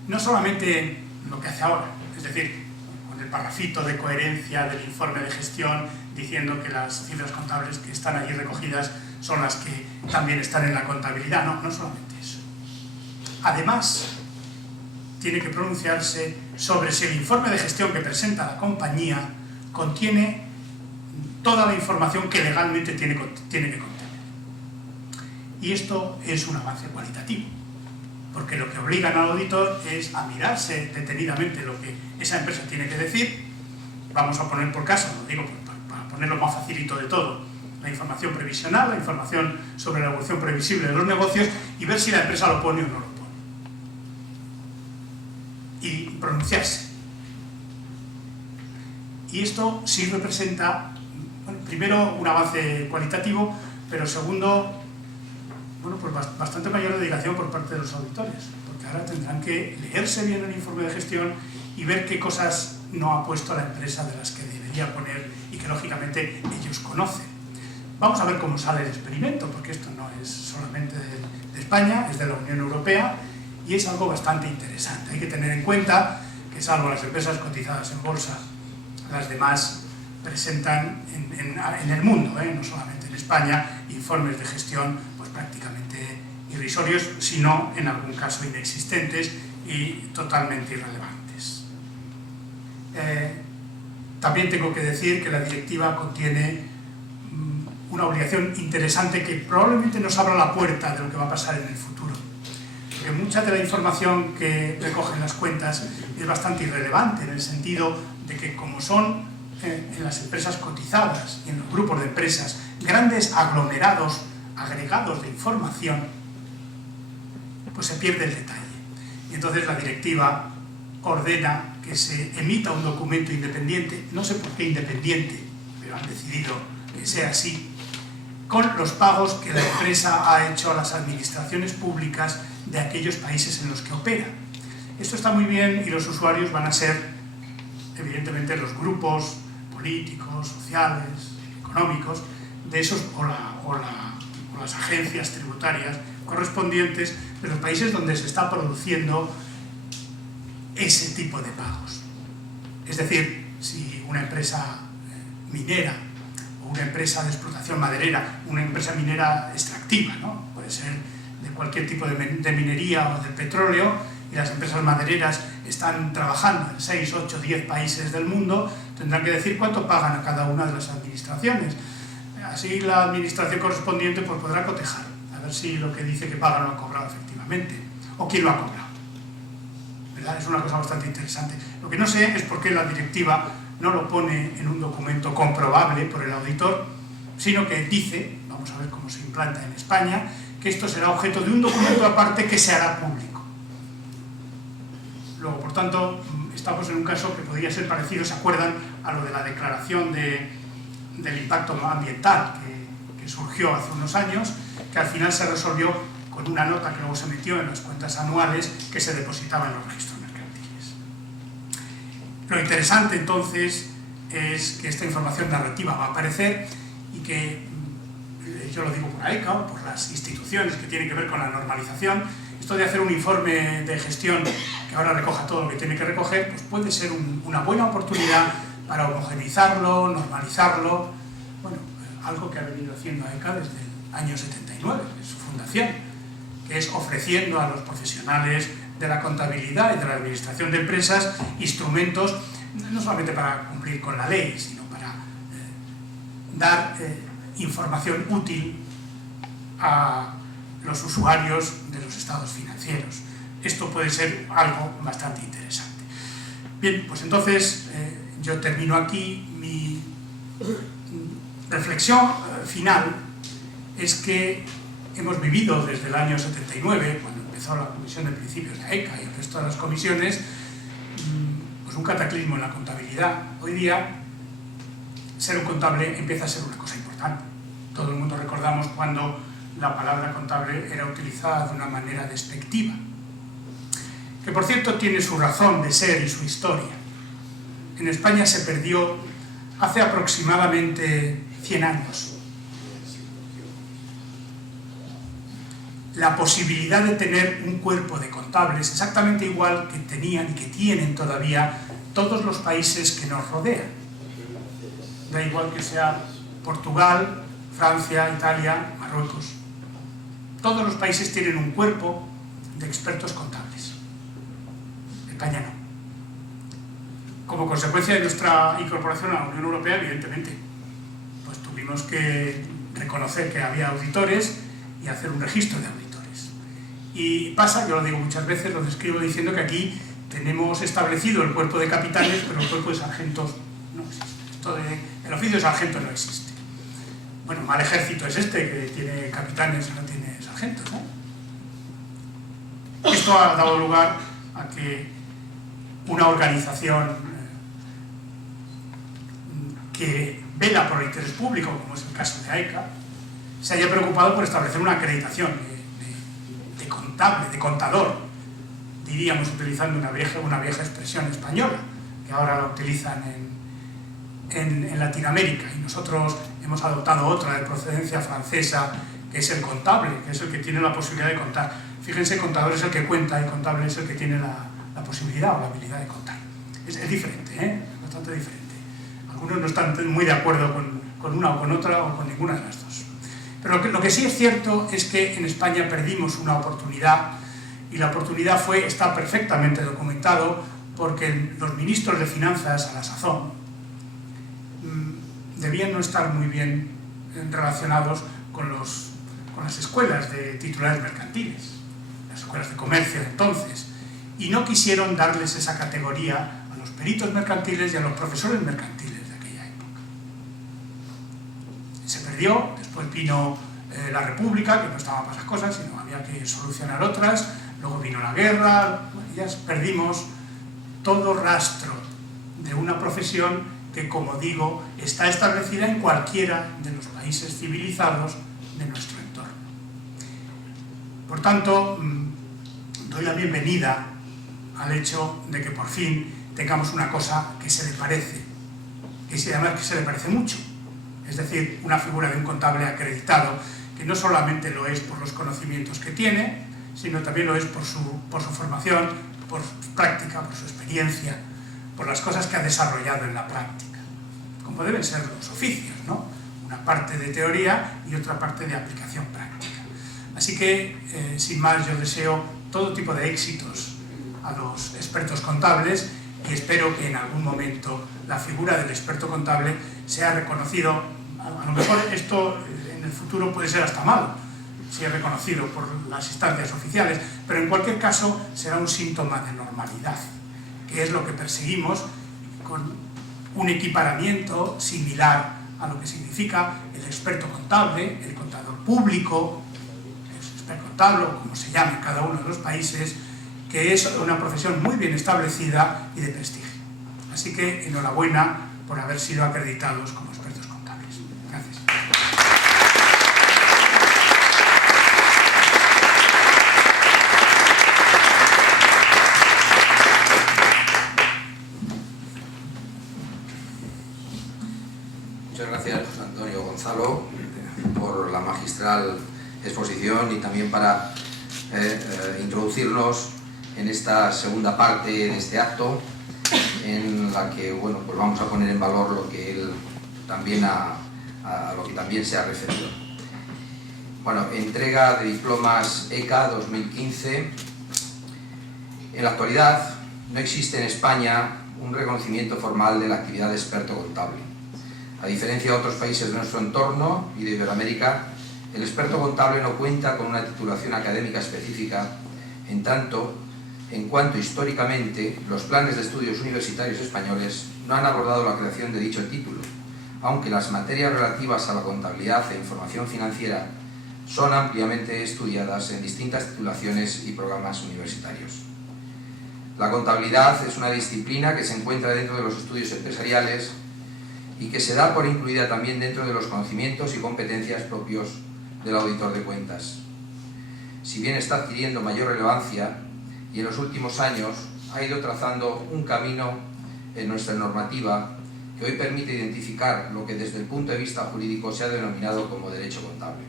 No solamente lo que hace ahora, es decir, con el parrafito de coherencia del informe de gestión diciendo que las cifras contables que están allí recogidas son las que también están en la contabilidad. No, no solamente eso. Además, tiene que pronunciarse sobre si el informe de gestión que presenta la compañía contiene toda la información que legalmente tiene que contener. Y esto es un avance cualitativo, porque lo que obligan al auditor es a mirarse detenidamente lo que esa empresa tiene que decir. Vamos a poner por caso, lo digo para ponerlo más facilito de todo, la información previsional, la información sobre la evolución previsible de los negocios y ver si la empresa lo pone o no lo pone. Y pronunciarse. Y esto sí representa, bueno, primero, un avance cualitativo, pero segundo, bueno, pues bastante mayor dedicación por parte de los auditores, porque ahora tendrán que leerse bien el informe de gestión y ver qué cosas no ha puesto la empresa de las que debería poner y que lógicamente ellos conocen. Vamos a ver cómo sale el experimento, porque esto no es solamente de España, es de la Unión Europea y es algo bastante interesante. Hay que tener en cuenta que, salvo las empresas cotizadas en bolsa, las demás presentan en el mundo, no solamente en España, informes de gestión pues prácticamente irrisorios, sino en algún caso inexistentes y totalmente irrelevantes. También tengo que decir que la directiva contiene una obligación interesante que probablemente nos abra la puerta de lo que va a pasar en el futuro. Porque mucha de la información que recogen las cuentas es bastante irrelevante, en el sentido de que, como son en las empresas cotizadas y en los grupos de empresas grandes aglomerados, agregados de información, pues se pierde el detalle. Y entonces la directiva ordena que se emita un documento independiente, no sé por qué independiente, pero han decidido que sea así, con los pagos que la empresa ha hecho a las administraciones públicas de aquellos países en los que opera. Esto está muy bien y los usuarios van a ser, evidentemente, los grupos políticos, sociales, económicos, de esos o las agencias tributarias correspondientes de los países donde se está produciendo ese tipo de pagos. Es decir, si una empresa minera o una empresa de explotación maderera, una empresa minera extractiva, ¿no? Puede ser de cualquier tipo de minería o de petróleo, y las empresas madereras están trabajando en 6, 8, 10 países del mundo, tendrán que decir cuánto pagan a cada una de las administraciones. Así la administración correspondiente pues, podrá cotejar, a ver si lo que dice que paga lo ha cobrado efectivamente, o quién lo ha cobrado. ¿Verdad? Es una cosa bastante interesante. Lo que no sé es por qué la directiva no lo pone en un documento comprobable por el auditor, sino que dice, vamos a ver cómo se implanta en España, que esto será objeto de un documento aparte que se hará público. Luego, por tanto, estamos en un caso que podría ser parecido, ¿se acuerdan?, a lo de la declaración del impacto ambiental que surgió hace unos años, que al final se resolvió con una nota que luego se metió en las cuentas anuales que se depositaba en los registros mercantiles. Lo interesante, entonces, es que esta información narrativa va a aparecer y que, yo lo digo por AECA o por las instituciones que tienen que ver con la normalización, esto de hacer un informe de gestión que ahora recoja todo lo que tiene que recoger, pues puede ser una buena oportunidad para homogeneizarlo, normalizarlo, bueno, algo que ha venido haciendo AECA desde el año 79, de su fundación, que es ofreciendo a los profesionales de la contabilidad y de la administración de empresas instrumentos, no solamente para cumplir con la ley, sino para dar información útil a los usuarios de los estados financieros. Esto puede ser algo bastante interesante. Bien, pues entonces yo termino aquí. Mi reflexión final es que hemos vivido desde el año 79, cuando empezó la Comisión de Principios de AECA y el resto de las comisiones, pues un cataclismo en la contabilidad. Hoy día, ser un contable empieza a ser una cosa importante. Todo el mundo recordamos cuando la palabra contable era utilizada de una manera despectiva, que por cierto tiene su razón de ser y su historia. En España se perdió hace aproximadamente 100 años la posibilidad de tener un cuerpo de contables exactamente igual que tenían y que tienen todavía todos los países que nos rodean. Da igual que sea Portugal, Francia, Italia, Marruecos. Todos los países tienen un cuerpo de expertos contables. España no. Como consecuencia de nuestra incorporación a la Unión Europea, evidentemente, pues tuvimos que reconocer que había auditores y hacer un registro de auditores. Y pasa, yo lo digo muchas veces, lo describo diciendo que aquí tenemos establecido el cuerpo de capitanes, pero el cuerpo de sargentos no existe. El oficio de sargento no existe. Bueno, mal ejército es este, que tiene capitanes y no tiene sargentos, ¿no? Esto ha dado lugar a que una organización que vela por el interés público, como es el caso de AECA, se haya preocupado por establecer una acreditación de contable, de contador, diríamos utilizando una vieja expresión española, que ahora la utilizan en Latinoamérica, y nosotros hemos adoptado otra de procedencia francesa, que es el contable, que es el que tiene la posibilidad de contar. Fíjense, contador es el que cuenta y contable es el que tiene la posibilidad o la habilidad de contar. Es diferente, es bastante diferente. Algunos no están muy de acuerdo con una o con otra o con ninguna de las dos. Pero lo que sí es cierto es que en España perdimos una oportunidad, y la oportunidad está perfectamente documentado, porque los ministros de finanzas a la sazón debían no estar muy bien relacionados con las escuelas de titulares mercantiles, las escuelas de comercio de entonces, y no quisieron darles esa categoría a los peritos mercantiles y a los profesores mercantiles de aquella época. Se perdió, después vino la República, que no estaba para esas cosas, sino había que solucionar otras, luego vino la guerra, ya perdimos todo rastro de una profesión que, como digo, está establecida en cualquiera de los países civilizados de nuestro entorno. Por tanto, doy la bienvenida al hecho de que por fin tengamos una cosa que se le parece, y además que se le parece mucho, es decir, una figura de un contable acreditado, que no solamente lo es por los conocimientos que tiene, sino también lo es por su formación, por su práctica, por su experiencia, por las cosas que ha desarrollado en la práctica, como deben ser los oficios, ¿no? Una parte de teoría y otra parte de aplicación práctica. Así que, sin más, yo deseo todo tipo de éxitos a los expertos contables y espero que en algún momento la figura del experto contable sea reconocido. A lo mejor esto en el futuro puede ser hasta malo, si es reconocido por las instancias oficiales, pero en cualquier caso será un síntoma de normalidad, que es lo que perseguimos con un equiparamiento similar a lo que significa el experto contable, el contador público, el experto contable, o como se llame en cada uno de los países, que es una profesión muy bien establecida y de prestigio. Así que enhorabuena por haber sido acreditados como expertos contables. Gracias. Muchas gracias, José Antonio Gonzalo, por la magistral exposición y también para introducirnos en esta segunda parte de este acto, en la que bueno, pues vamos a poner en valor lo que él también a lo que también se ha referido. Bueno, entrega de diplomas ECA 2015. En la actualidad no existe en España un reconocimiento formal de la actividad de experto contable. A diferencia de otros países de nuestro entorno y de Iberoamérica, el experto contable no cuenta con una titulación académica específica, en cuanto históricamente los planes de estudios universitarios españoles no han abordado la creación de dicho título, aunque las materias relativas a la contabilidad e información financiera son ampliamente estudiadas en distintas titulaciones y programas universitarios. La contabilidad es una disciplina que se encuentra dentro de los estudios empresariales y que se da por incluida también dentro de los conocimientos y competencias propios del auditor de cuentas. Si bien está adquiriendo mayor relevancia y en los últimos años ha ido trazando un camino en nuestra normativa que hoy permite identificar lo que desde el punto de vista jurídico se ha denominado como derecho contable.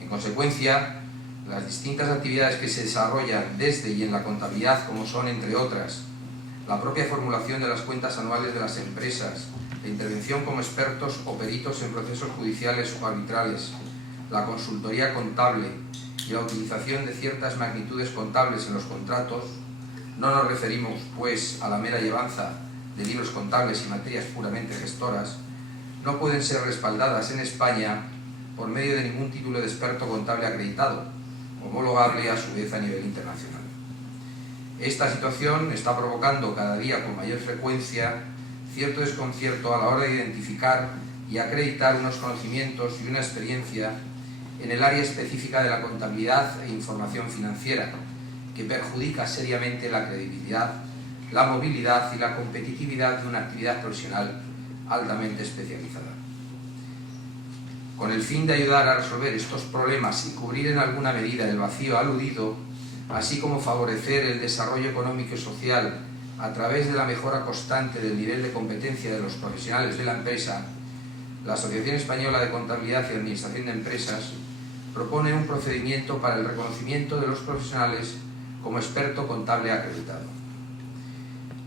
En consecuencia, las distintas actividades que se desarrollan desde y en la contabilidad, como son, entre otras, la propia formulación de las cuentas anuales de las empresas, la intervención como expertos o peritos en procesos judiciales o arbitrales, la consultoría contable y la utilización de ciertas magnitudes contables en los contratos, no nos referimos, pues, a la mera llevanza de libros contables y materias puramente gestoras, no pueden ser respaldadas en España por medio de ningún título de experto contable acreditado, homologable a su vez a nivel internacional. Esta situación está provocando cada día con mayor frecuencia cierto desconcierto a la hora de identificar y acreditar unos conocimientos y una experiencia en el área específica de la contabilidad e información financiera, que perjudica seriamente la credibilidad, la movilidad y la competitividad de una actividad profesional altamente especializada. Con el fin de ayudar a resolver estos problemas y cubrir en alguna medida el vacío aludido, así como favorecer el desarrollo económico y social a través de la mejora constante del nivel de competencia de los profesionales de la empresa, la Asociación Española de Contabilidad y Administración de Empresas propone un procedimiento para el reconocimiento de los profesionales como experto contable acreditado.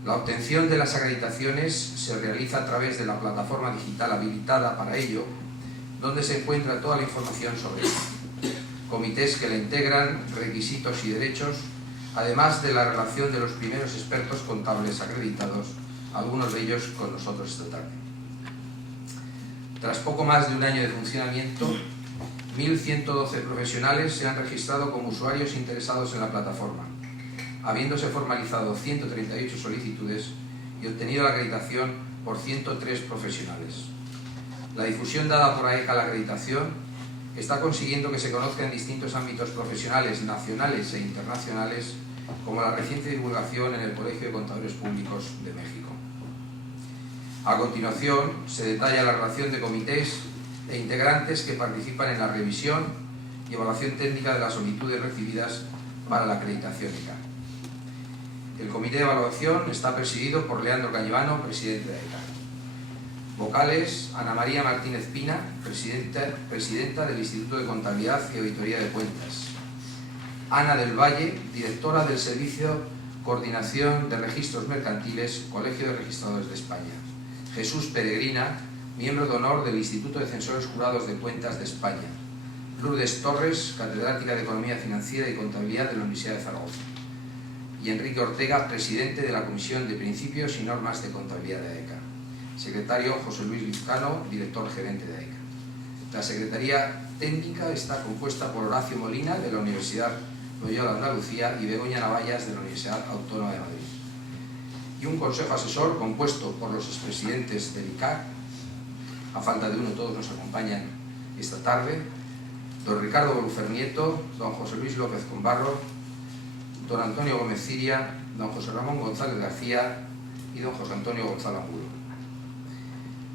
La obtención de las acreditaciones se realiza a través de la plataforma digital habilitada para ello, donde se encuentra toda la información sobre ello, comités que la integran, requisitos y derechos, además de la relación de los primeros expertos contables acreditados, algunos de ellos con nosotros esta tarde. Tras poco más de un año de funcionamiento, 1.112 profesionales se han registrado como usuarios interesados en la plataforma, habiéndose formalizado 138 solicitudes y obtenido la acreditación por 103 profesionales. La difusión dada por AECA a la acreditación está consiguiendo que se conozca en distintos ámbitos profesionales nacionales e internacionales como la reciente divulgación en el Colegio de Contadores Públicos de México. A continuación, se detalla la relación de comités e integrantes que participan en la revisión y evaluación técnica de las solicitudes recibidas para la acreditación ECA. El comité de evaluación está presidido por Leandro Cañivano, presidente de ECA. Vocales: Ana María Martínez Pina, presidenta del Instituto de Contabilidad y Auditoría de Cuentas. Ana del Valle, directora del Servicio Coordinación de Registros Mercantiles, Colegio de Registradores de España. Jesús Peregrina, miembro de honor del Instituto de Censores Jurados de Cuentas de España. Lourdes Torres, catedrática de Economía Financiera y Contabilidad de la Universidad de Zaragoza. Y Enrique Ortega, presidente de la Comisión de Principios y Normas de Contabilidad de AECA. Secretario: José Luis Vizcano, director gerente de AECA. La Secretaría Técnica está compuesta por Horacio Molina, de la Universidad Loyola de Andalucía, y Begoña Navallas, de la Universidad Autónoma de Madrid. Y un consejo asesor compuesto por los expresidentes del ICAC, a falta de uno todos nos acompañan esta tarde: don Ricardo Bolufer Nieto, don José Luis López Combarro, don Antonio Gómez Ciria, don José Ramón González García y don José Antonio González Angulo.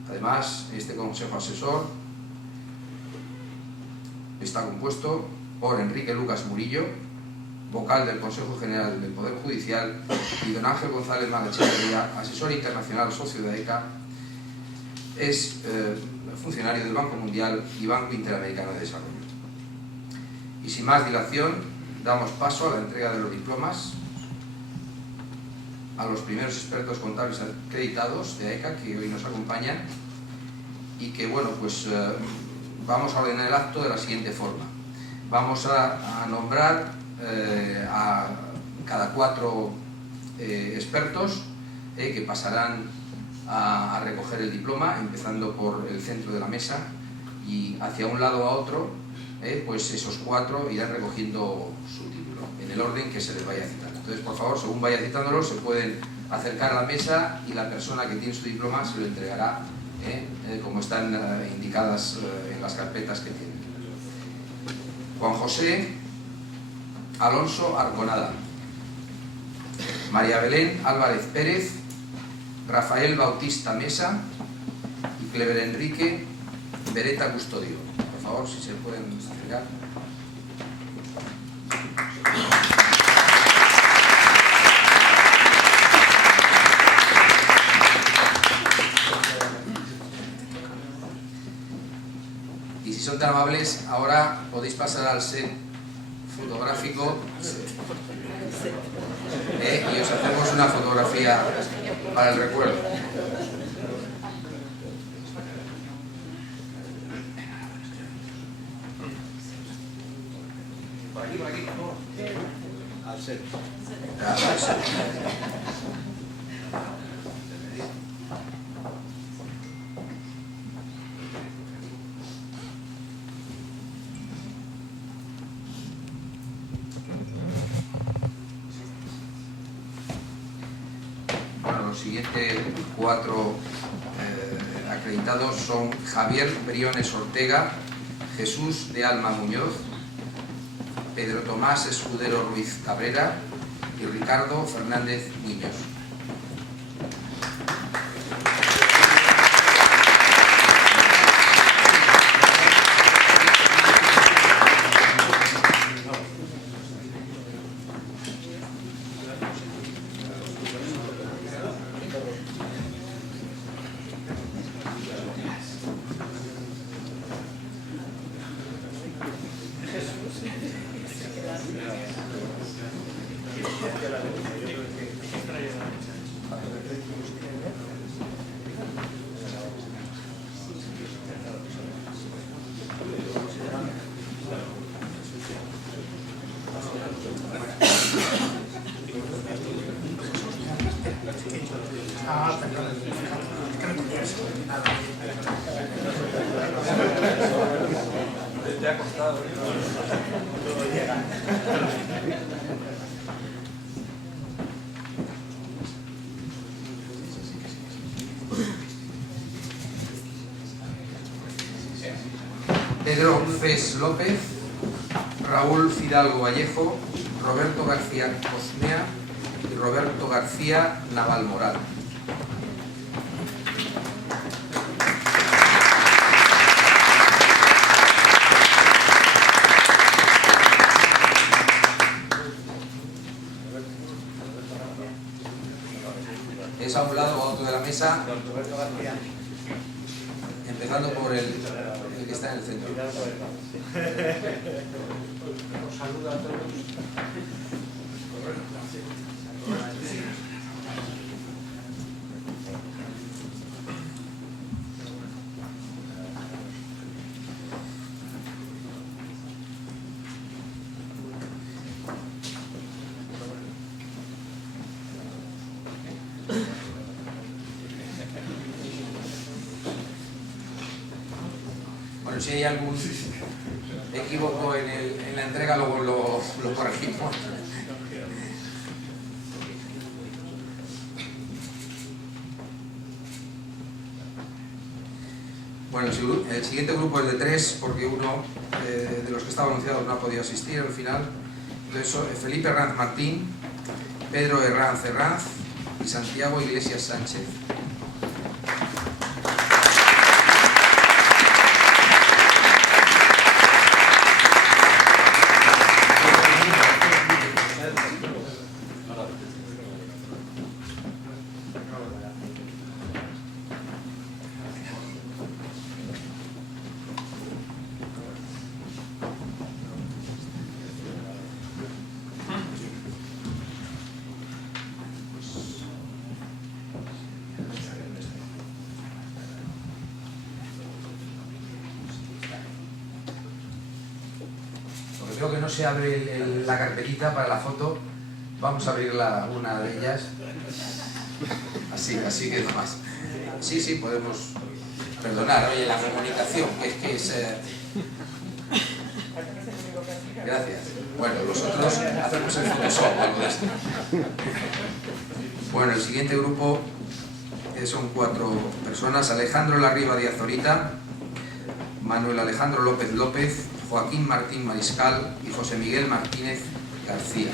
Además, este consejo asesor está compuesto por Enrique Lucas Murillo, vocal del Consejo General del Poder Judicial, y don Ángel González Malachevería, asesor internacional socio de AECA, es funcionario del Banco Mundial y Banco Interamericano de Desarrollo. Y sin más dilación, damos paso a la entrega de los diplomas a los primeros expertos contables acreditados de AECA que hoy nos acompañan, y que, bueno, pues vamos a ordenar el acto de la siguiente forma. Vamos a nombrar a cada 4 expertos que pasarán a recoger el diploma, empezando por el centro de la mesa, y hacia un lado a otro, pues esos 4 irán recogiendo su título, en el orden que se les vaya citando. Entonces, por favor, según vaya citándolo, se pueden acercar a la mesa y la persona que tiene su diploma se lo entregará, como están indicadas en las carpetas que tienen. Juan José Alonso Arconada, María Belén Álvarez Pérez, Rafael Bautista Mesa y Clever Enrique Beretta Custodio. Por favor, si se pueden acercar. Y si son tan amables, ahora podéis pasar al set fotográfico y os hacemos una fotografía para el recuerdo. Por aquí, no. Al set. Los siguientes 4 acreditados son Javier Briones Ortega, Jesús de Alma Muñoz, Pedro Tomás Escudero Ruiz Cabrera y Ricardo Fernández Muñoz. Te ha costado. Pedro Fes López, Raúl Fidalgo Vallejo, Roberto García Cosmea y Roberto García Navalmoral. Es a un lado o a otro de la mesa, empezando por el que está en el centro. Os saludo a todos. Bueno, si hay algún equívoco en la entrega, luego lo corregimos. Bueno, el siguiente grupo es de 3, porque uno de los que estaba anunciado no ha podido asistir al final. Entonces, Felipe Herranz Martín, Pedro Herranz Herranz y Santiago Iglesias Sánchez. Creo que no se abre la carpetita para la foto. Vamos a abrir una de ellas. Así queda más. Sí, podemos perdonar. Oye, la comunicación, que es... Gracias. Bueno, nosotros hacemos el Photoshop o algo de esto. Bueno, el siguiente grupo son 4 personas. Alejandro Larriba Díaz Zorita, Manuel Alejandro López López, Joaquín Martín Mariscal y José Miguel Martínez García.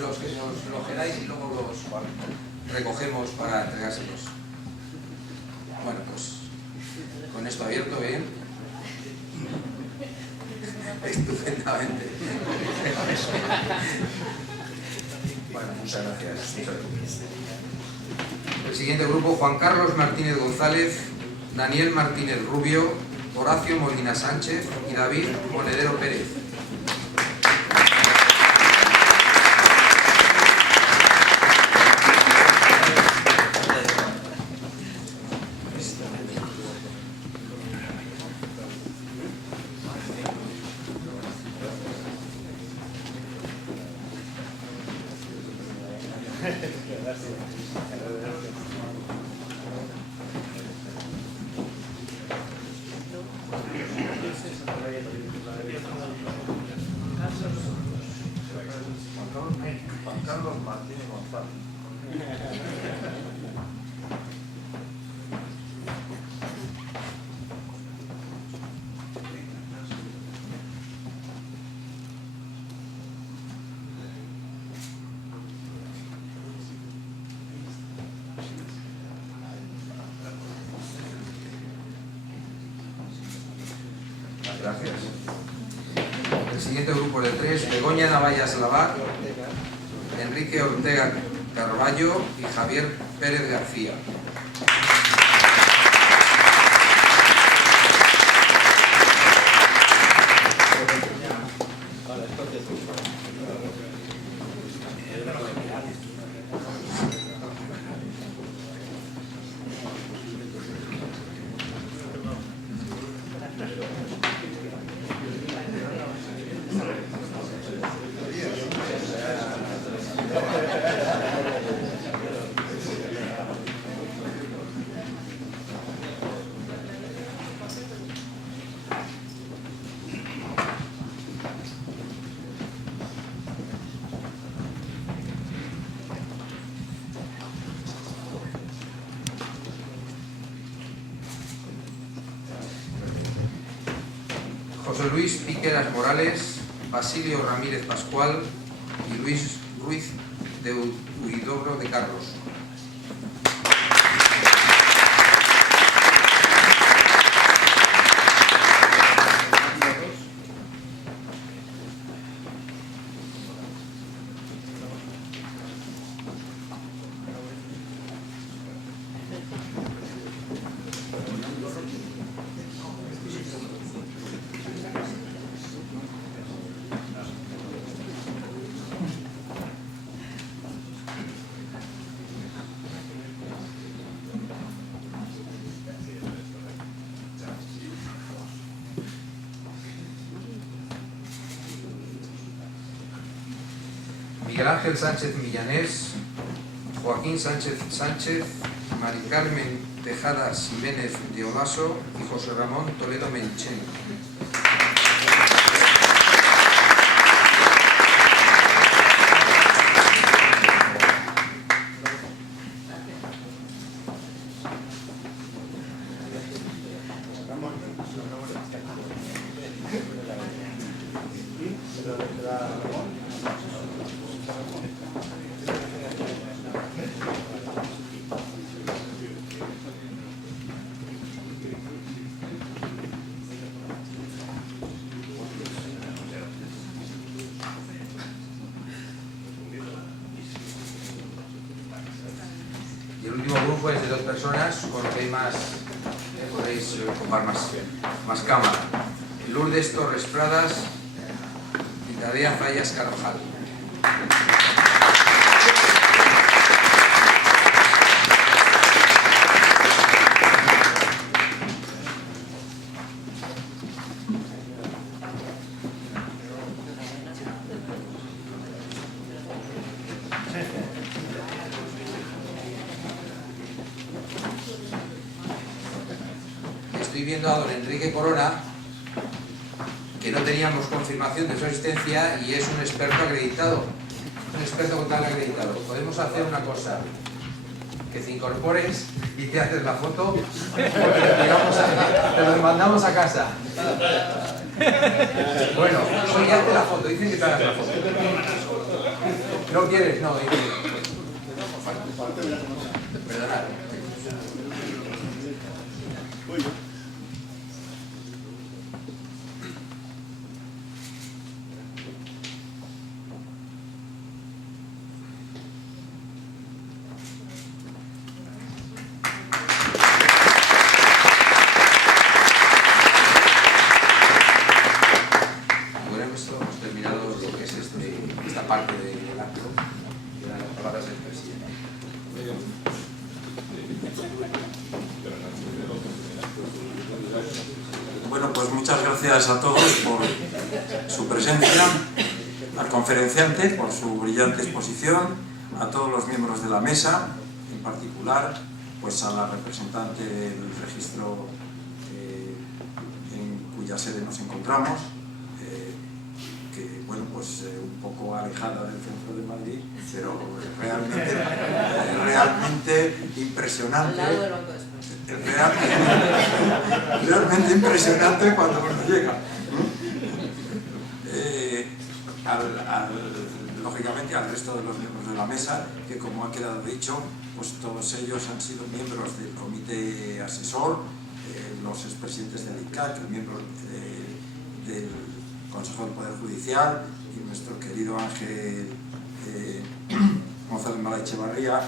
Los que nos lo queráis y luego los recogemos para entregárselos. Bueno, pues con esto abierto, bien. Estupendamente. Bueno, muchas gracias. El siguiente grupo: Juan Carlos Martínez González, Daniel Martínez Rubio, Horacio Molina Sánchez y David Monedero Pérez. Juan Carlos Martínez González. Gracias. El siguiente grupo de 3: Begoña Navallas Lavar, Enrique Ortega Carballo y Javier Pérez García. José Luis Piqueras Morales, Basilio Ramírez Pascual y Luis Ruiz de Huidobro de Carlos. Miguel Ángel Sánchez Millanés, Joaquín Sánchez Sánchez, Mari Carmen Tejada Ximénez de Olaso y José Ramón Toledo Menchen. Y el último grupo es de 2 personas, con lo que hay más, podéis ocupar más cámara. Lourdes Torres Pradas y Tadea Fallas Carvajal. Estoy viendo a don Enrique Corona, que no teníamos confirmación de su existencia y es un experto acreditado, un experto contable acreditado. Podemos hacer una cosa, que te incorpores y te haces la foto, te lo mandamos a casa. Bueno, soy hazte la foto, dicen que te hagas la foto. ¿No quieres? No, perdonad. Hemos terminado lo que es esta parte del acto y las palabras del presidente. Bueno, pues muchas gracias a todos por su presencia, al conferenciante por su brillante exposición, a todos los miembros de la mesa, en particular pues a la representante del registro en cuya sede nos encontramos, que bueno, pues un poco alejada del centro de Madrid, pero realmente impresionante. Realmente impresionante cuando nos llega. Lógicamente al resto de los miembros de la mesa, que como ha quedado dicho, pues todos ellos han sido miembros del comité asesor, los expresidentes del ICAC, el miembro del Consejo del Poder Judicial y nuestro querido Ángel González Mala Echevarría,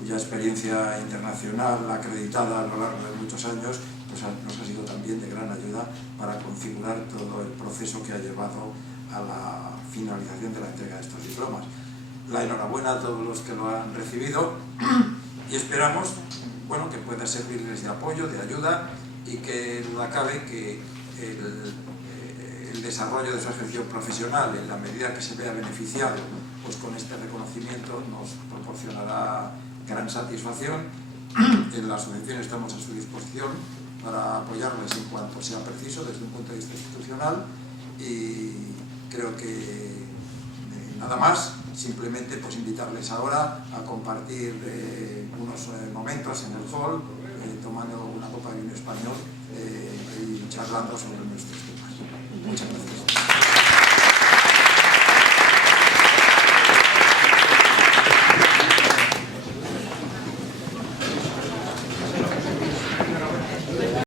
cuya experiencia internacional acreditada a lo largo de muchos años pues nos ha sido también de gran ayuda para configurar todo el proceso que ha llevado a la finalización de la entrega de estos diplomas. La enhorabuena a todos los que lo han recibido y esperamos, bueno, que pueda servirles de apoyo, de ayuda y que no acabe que el desarrollo de su ejercicio profesional, en la medida que se vea beneficiado pues con este reconocimiento, nos proporcionará gran satisfacción. En la asociación estamos a su disposición para apoyarles en cuanto sea preciso desde un punto de vista institucional y creo que nada más, simplemente pues invitarles ahora a compartir unos momentos en el hall tomando una copa de vino español y charlando sobre nuestros temas. Muchas gracias.